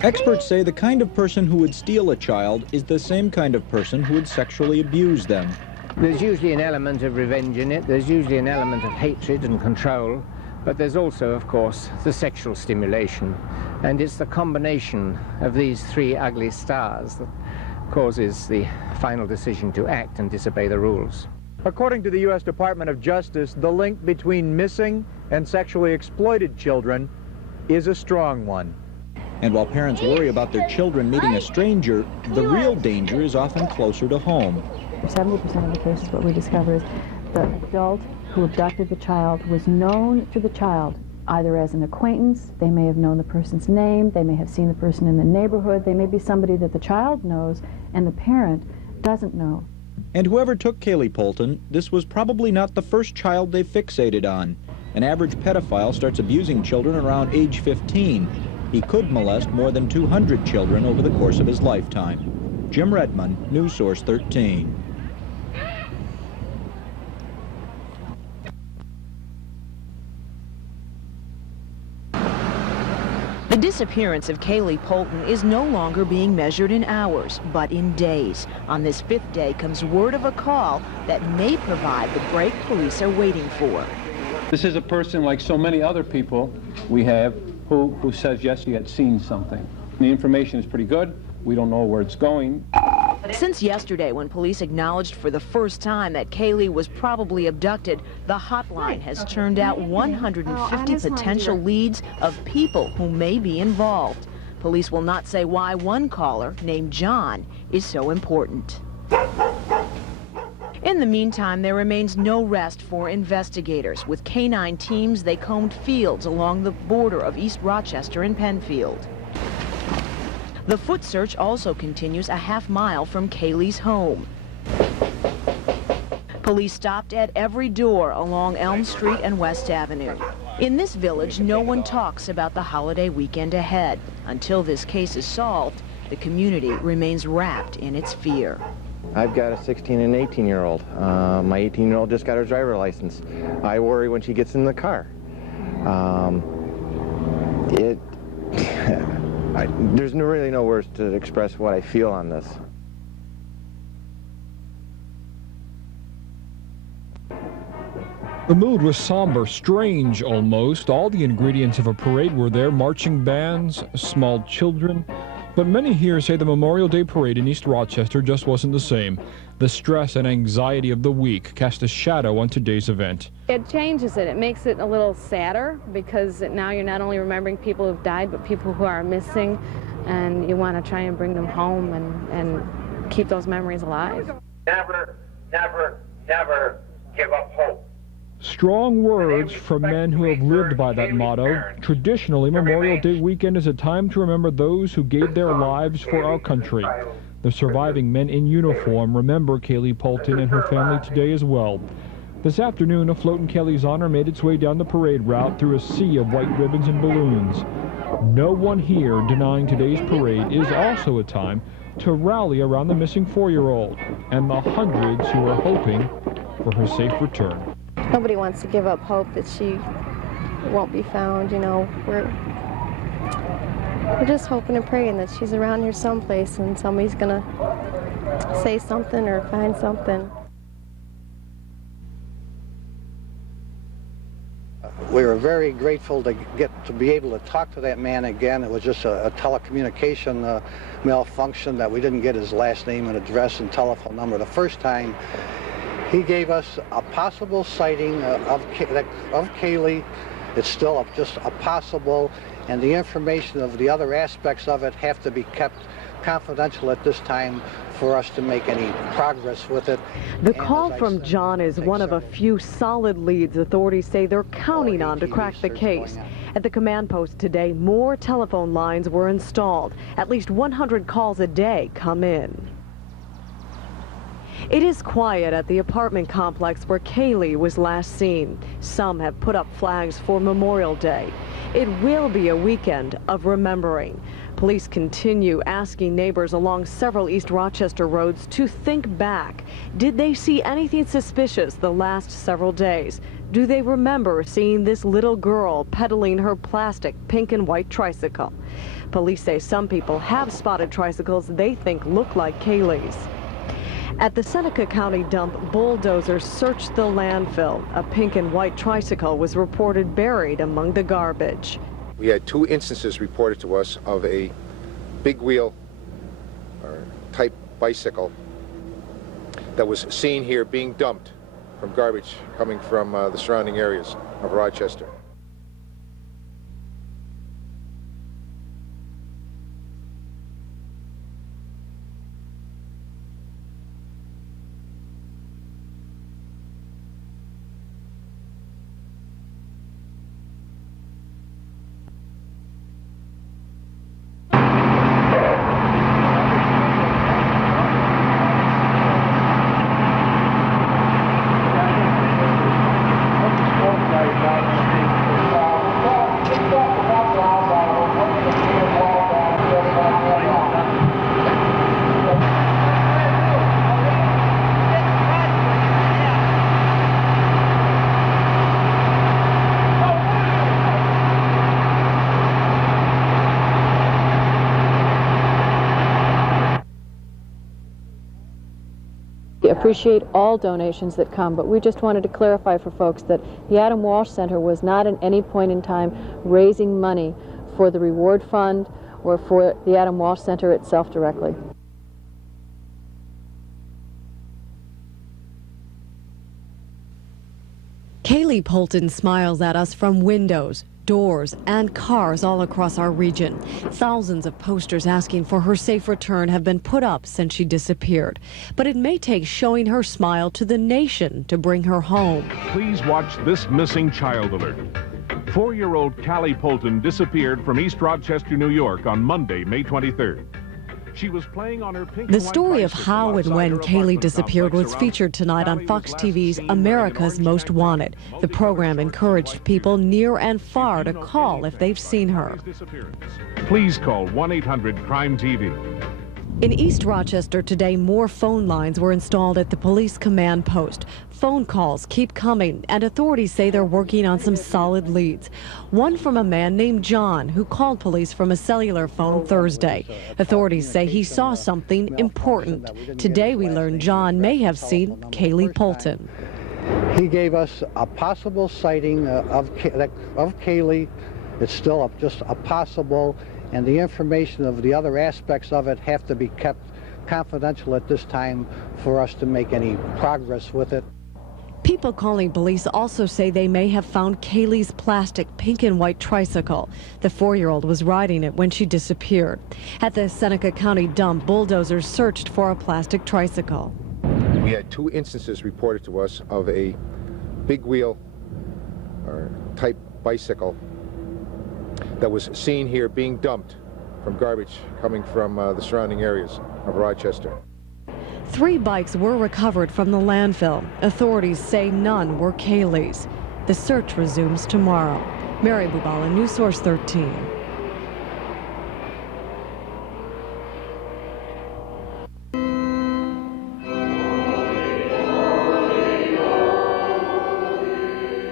Experts say the kind of person who would steal a child is the same kind of person who would sexually abuse them. There's usually an element of revenge in it, there's usually an element of hatred and control, but there's also, of course, the sexual stimulation. And it's the combination of these three ugly stars that causes the final decision to act and disobey the rules. According to the U.S. Department of Justice, the link between missing and sexually exploited children is a strong one. And while parents worry about their children meeting a stranger, the real danger is often closer to home. 70% of the cases, what we discover is the adult who abducted the child was known to the child, either as an acquaintance, they may have known the person's name, they may have seen the person in the neighborhood, they may be somebody that the child knows and the parent doesn't know. And whoever took Kali Poulton, this was probably not the first child they fixated on. An average pedophile starts abusing children around age 15. He could molest more than 200 children over the course of his lifetime. Jim Redmond, News Source 13. The disappearance of Kali Poulton is no longer being measured in hours, but in days. On this 5th day comes word of a call that may provide the break police are waiting for. This is a person like so many other people we have who says, yes, he had seen something. The information is pretty good. We don't know where it's going. Since yesterday, when police acknowledged for the first time that Kaylee was probably abducted, the hotline has turned out 150 potential leads of people who may be involved. Police will not say why one caller, named John, is so important. In the meantime, there remains no rest for investigators. With canine teams, they combed fields along the border of East Rochester and Penfield. The foot search also continues a half-mile from Kaylee's home. Police stopped at every door along Elm Street and West Avenue. In this village, no one talks about the holiday weekend ahead. Until this case is solved, the community remains wrapped in its fear. I've got a 16 and 18-year-old. My 18-year-old just got her driver's license. I worry when she gets in the car. There's really no words to express what I feel on this. The mood was somber, strange almost. All the ingredients of a parade were there: marching bands, small children. But many here say the Memorial Day parade in East Rochester just wasn't the same. The stress and anxiety of the week cast a shadow on today's event. It changes it. It makes it a little sadder because now you're not only remembering people who've died, but people who are missing, and you want to try and bring them home and keep those memories alive. Never, never, never give up hope. Strong words from men who have lived by that motto. Traditionally, Memorial Day weekend is a time to remember those who gave their lives for our country. The surviving men in uniform remember Kali Poulton and her family today as well. This afternoon, a float in Kali's honor made its way down the parade route through a sea of white ribbons and balloons. No one here denying today's parade is also a time to rally around the missing 4-year-old and the hundreds who are hoping for her safe return. Nobody wants to give up hope that she won't be found, you know. We're just hoping and praying that she's around here someplace and somebody's gonna say something or find something. We were very grateful to be able to talk to that man again. It was just a telecommunication malfunction that we didn't get his last name and address and telephone number the first time. He gave us a possible sighting of Kaylee. It's still just a possible, and the information of the other aspects of it have to be kept confidential at this time for us to make any progress with it. The call from John is one of a few solid leads authorities say they're counting on to crack the case. At the command post today, more telephone lines were installed. At least 100 calls a day come in. It is quiet at the apartment complex where Kaylee was last seen. Some have put up flags for Memorial Day. It will be a weekend of remembering. Police continue asking neighbors along several East Rochester roads to think back. Did they see anything suspicious the last several days? Do they remember seeing this little girl pedaling her plastic pink and white tricycle? Police say some people have spotted tricycles they think look like Kaylee's. At the Seneca County dump, bulldozers searched the landfill. A pink and white tricycle was reported buried among the garbage. We had 2 instances reported to us of a big wheel or type bicycle that was seen here being dumped from garbage coming from the surrounding areas of Rochester. Appreciate all donations that come, but we just wanted to clarify for folks that the Adam Walsh Center was not at any point in time raising money for the reward fund or for the Adam Walsh Center itself directly. Kali Poulton smiles at us from windows, doors, and cars all across our region. Thousands of posters asking for her safe return have been put up since she disappeared. But it may take showing her smile to the nation to bring her home. Please watch this missing child alert. 4-year-old Kali Poulton disappeared from East Rochester, New York on Monday, May 23rd. She was playing on her pink The story of how and when Kaylee disappeared was featured tonight on Fox TV's America's Most Wanted. The program encouraged people near and far to call if they've seen her. Please call 1-800-CRIME-TV. In East Rochester today, more phone lines were installed at the police command post. Phone calls keep coming, and authorities say they're working on some solid leads. One from a man named John who called police from a cellular phone Thursday. Authorities say he saw something important. Today we learned John may have seen Kali Poulton. He gave us a possible sighting of Kaylee. It's still just a possible, and the information of the other aspects of it have to be kept confidential at this time for us to make any progress with it. People calling police also say they may have found Kaylee's plastic pink and white tricycle. The 4-year-old was riding it when she disappeared. At the Seneca County dump, bulldozers searched for a plastic tricycle. We had 2 instances reported to us of a big wheel or type bicycle that was seen here being dumped from garbage coming from the surrounding areas of Rochester. 3 bikes were recovered from the landfill. Authorities say none were Kaylee's. The search resumes tomorrow. Mary Bubala, News Source 13.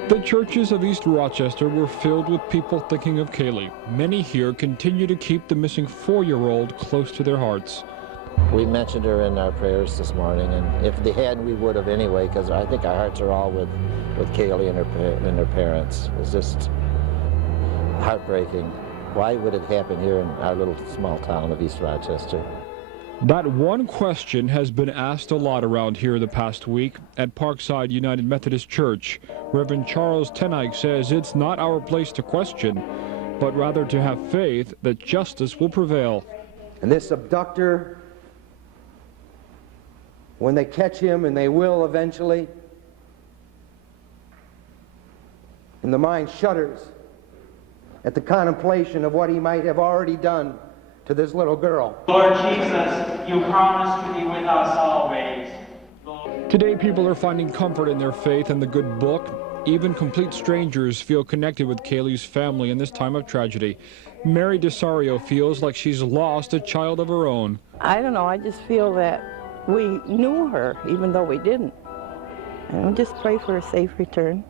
The churches of East Rochester were filled with people thinking of Kaylee. Many here continue to keep the missing 4-year-old close to their hearts. We mentioned her in our prayers this morning, and if they hadn't, we would have anyway, because I think our hearts are all with Kaylee and her parents. It's just heartbreaking. Why would it happen here in our little small town of East Rochester? That one question has been asked a lot around here the past week. At Parkside United Methodist Church, Reverend Charles Tenike says it's not our place to question, but rather to have faith that justice will prevail. And this abductor, when they catch him, and they will eventually, and the mind shudders at the contemplation of what he might have already done to this little girl. Lord Jesus, you promised to be with us always. Today, people are finding comfort in their faith and the good book. Even complete strangers feel connected with Kaylee's family in this time of tragedy. Mary DeSario feels like she's lost a child of her own. I don't know, I just feel that we knew her, even though we didn't. And we just pray for a safe return.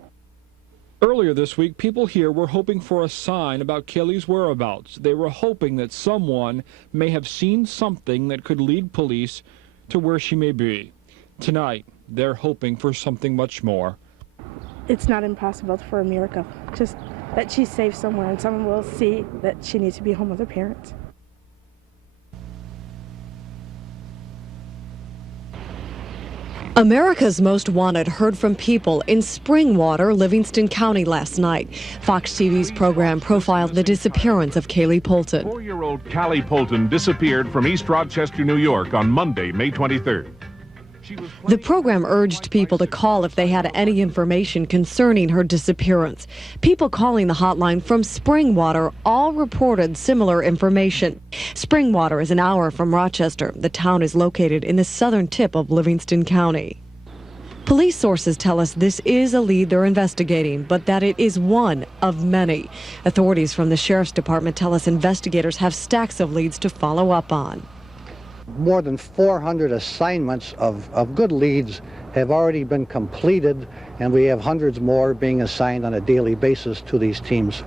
Earlier this week, people here were hoping for a sign about Kaylee's whereabouts. They were hoping that someone may have seen something that could lead police to where she may be. Tonight, they're hoping for something much more. It's not impossible for a miracle, just that she's safe somewhere and someone will see that she needs to be home with her parents. America's Most Wanted heard from people in Springwater, Livingston County last night. Fox TV's program profiled the disappearance of Kali Poulton. 4-year-old Kali Poulton disappeared from East Rochester, New York on Monday, May 23rd. The program urged people to call if they had any information concerning her disappearance. People calling the hotline from Springwater all reported similar information. Springwater is an hour from Rochester. The town is located in the southern tip of Livingston County. Police sources tell us this is a lead they're investigating, but that it is one of many. Authorities from the Sheriff's Department tell us investigators have stacks of leads to follow up on. More than 400 assignments of good leads have already been completed, and we have hundreds more being assigned on a daily basis to these teams.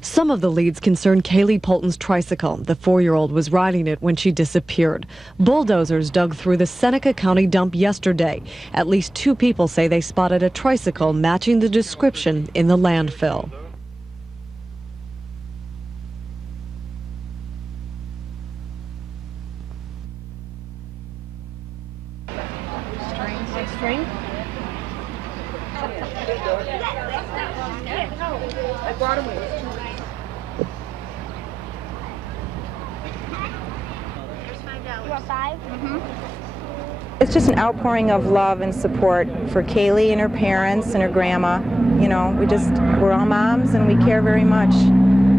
Some of the leads concern Kali Poulton's tricycle. The 4-year-old was riding it when she disappeared. Bulldozers dug through the Seneca County dump yesterday. At least 2 people say they spotted a tricycle matching the description in the landfill. String? I brought him with. You want 5? It's just an outpouring of love and support for Kaylee and her parents and her grandma. You know, we're all moms and we care very much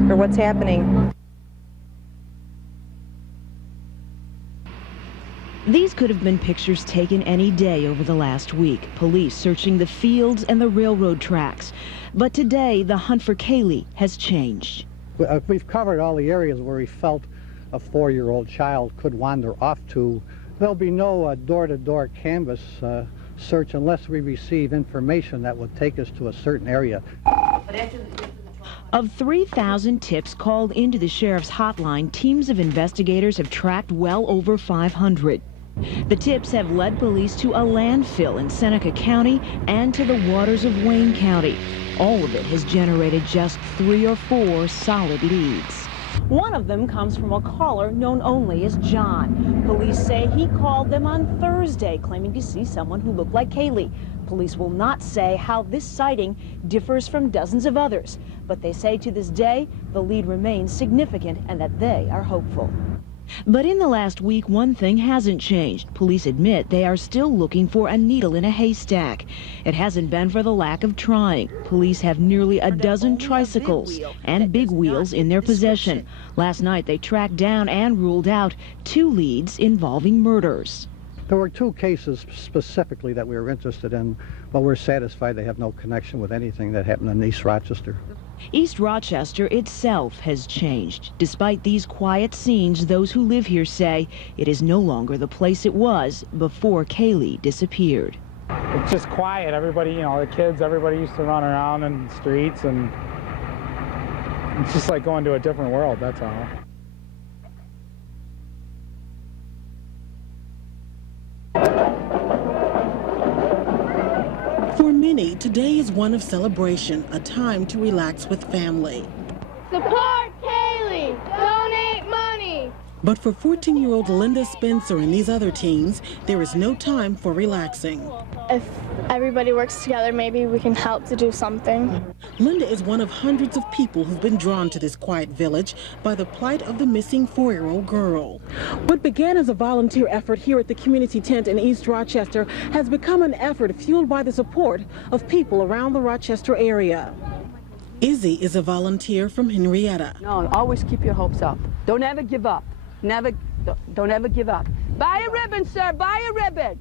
for what's happening. These could have been pictures taken any day over the last week. Police searching the fields and the railroad tracks. But today, the hunt for Kaylee has changed. We've covered all the areas where we felt a 4-year-old child could wander off to. There'll be no door-to-door canvas search unless we receive information that would take us to a certain area. Of 3,000 tips called into the sheriff's hotline, teams of investigators have tracked well over 500. The tips have led police to a landfill in Seneca County and to the waters of Wayne County. All of it has generated just 3 or 4 solid leads. One of them comes from a caller known only as John. Police say he called them on Thursday, claiming to see someone who looked like Kaylee. Police will not say how this sighting differs from dozens of others, but they say to this day the lead remains significant and that they are hopeful. But in the last week, one thing hasn't changed. Police admit they are still looking for a needle in a haystack. It hasn't been for the lack of trying. Police have nearly a dozen tricycles and big wheels in their possession. Last night, they tracked down and ruled out 2 leads involving murders. There were 2 cases specifically that we were interested in, but we're satisfied they have no connection with anything that happened in East Rochester. East Rochester itself has changed. Despite these quiet scenes, those who live here say it is no longer the place it was before Kaylee disappeared. It's just quiet. Everybody, you know, the kids, everybody used to run around in the streets, and it's just like going to a different world, that's all. For many, today is one of celebration, a time to relax with family. Support Kaylee! Donate money! But for 14-year-old Linda Spencer and these other teens, there is no time for relaxing. If everybody works together, maybe we can help to do something. Linda is one of hundreds of people who've been drawn to this quiet village by the plight of the missing 4-year-old girl. What began as a volunteer effort here at the community tent in East Rochester has become an effort fueled by the support of people around the Rochester area. Izzy is a volunteer from Henrietta. No, always keep your hopes up. Don't ever give up. Never, don't ever give up. Buy a ribbon, sir, buy a ribbon.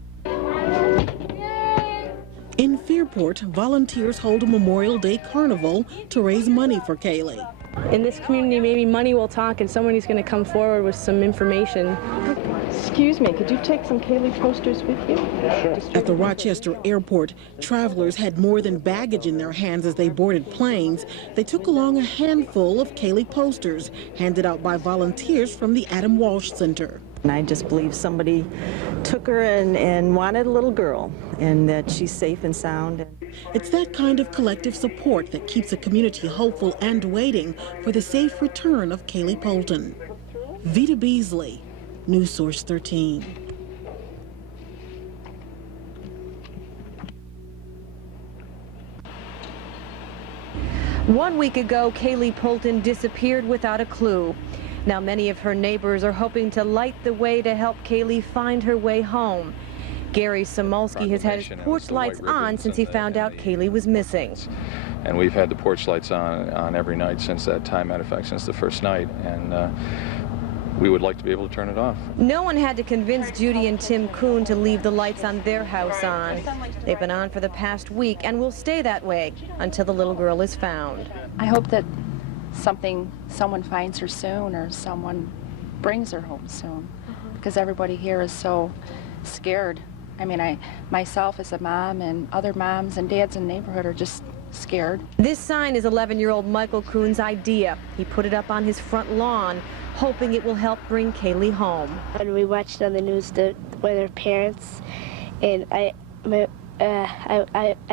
In Fairport, volunteers hold a Memorial Day carnival to raise money for Kaylee. In this community, maybe money will talk and somebody's going to come forward with some information. Excuse me, could you take some Kaylee posters with you? Sure. At the Rochester airport, travelers had more than baggage in their hands as they boarded planes. They took along a handful of Kaylee posters handed out by volunteers from the Adam Walsh Center. And I just believe somebody took her and wanted a little girl, and that she's safe and sound. It's that kind of collective support that keeps the community hopeful and waiting for the safe return of Kali Poulton. Vita Beasley, News Source 13. One week ago, Kali Poulton disappeared without a clue. Now many of her neighbors are hoping to light the way to help Kaylee find her way home. Gary Samolsky has had his porch lights on since he found out Kaylee was missing. And we've had the porch lights on every night since that time, matter of fact, since the first night. And we would like to be able to turn it off. No one had to convince Judy and Tim Kuhn to leave the lights on their house on. They've been on for the past week and will stay that way until the little girl is found. I hope that someone finds her soon, or someone brings her home soon, because everybody here is so scared. I mean, I myself as a mom and other moms and dads in the neighborhood are just scared. This sign is 11-year-old Michael Kuhn's idea. He put it up on his front lawn, hoping it will help bring Kaylee home. And we watched on the news with her parents, and I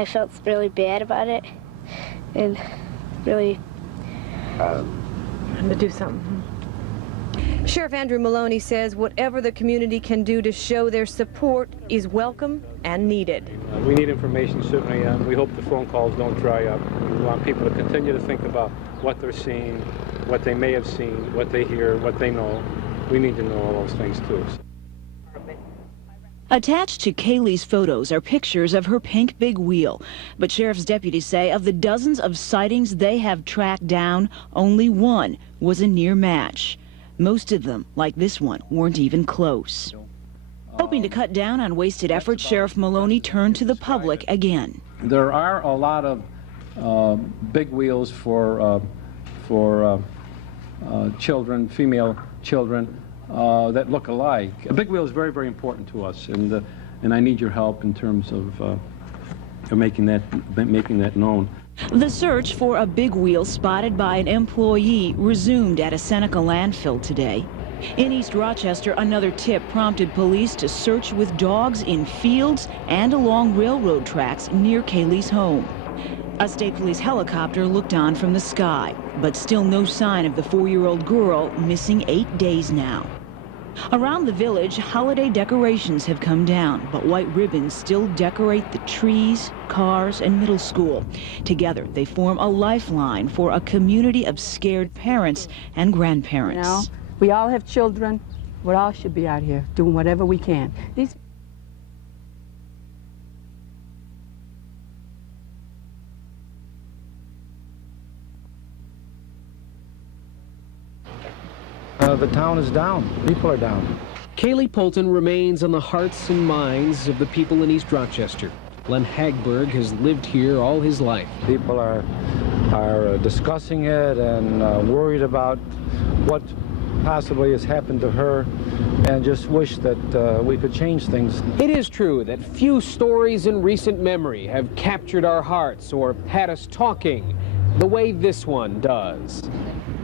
felt really bad about it, and really to do something. Sheriff Andrew Maloney says whatever the community can do to show their support is welcome and needed. We need information, certainly, and we hope the phone calls don't dry up. We want people to continue to think about what they're seeing, what they may have seen, what they hear, what they know. We need to know all those things, too. Attached to Kaylee's photos are pictures of her pink big wheel. But sheriff's deputies say of the dozens of sightings they have tracked down, only one was a near match. Most of them, like this one, weren't even close. Hoping to cut down on wasted effort, Sheriff Maloney turned to the public again. There are a lot of big wheels for children, female children, that look alike. A big wheel is very, very important to us, and I need your help in terms of making that known. The search for a big wheel spotted by an employee resumed at a Seneca landfill today. In East Rochester, another tip prompted police to search with dogs in fields and along railroad tracks near Kaylee's home. A state police helicopter looked on from the sky, but still no sign of the 4-year-old girl, missing 8 days now. Around the village, holiday decorations have come down, but white ribbons still decorate the trees, cars, and middle school. Together, they form a lifeline for a community of scared parents and grandparents. You know, we all have children. We all should be out here doing whatever we can. The town is down. People are down. Kali Poulton remains on the hearts and minds of the people in East Rochester. Len Hagberg has lived here all his life. People are discussing it and worried about what possibly has happened to her, and just wish that we could change things. It is true that few stories in recent memory have captured our hearts or had us talking the way this one does.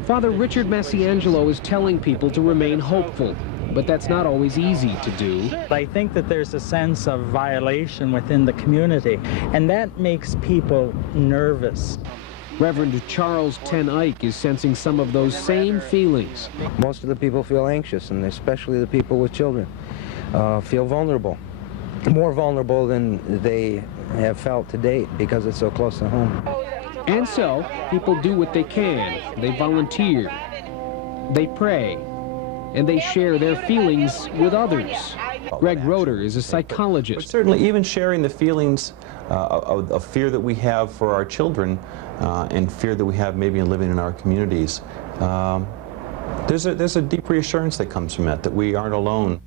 Father Richard Massiangelo is telling people to remain hopeful, but that's not always easy to do. I think that there's a sense of violation within the community, and that makes people nervous. Reverend Charles Ten Eyck is sensing some of those same feelings. Most of the people feel anxious, and especially the people with children feel vulnerable. More vulnerable than they have felt to date because it's so close to home. And so, people do what they can. They volunteer, they pray, and they share their feelings with others. Greg Roeder is a psychologist. But certainly even sharing the feelings of fear that we have for our children and fear that we have maybe in living in our communities, there's a deep reassurance that comes from that we aren't alone.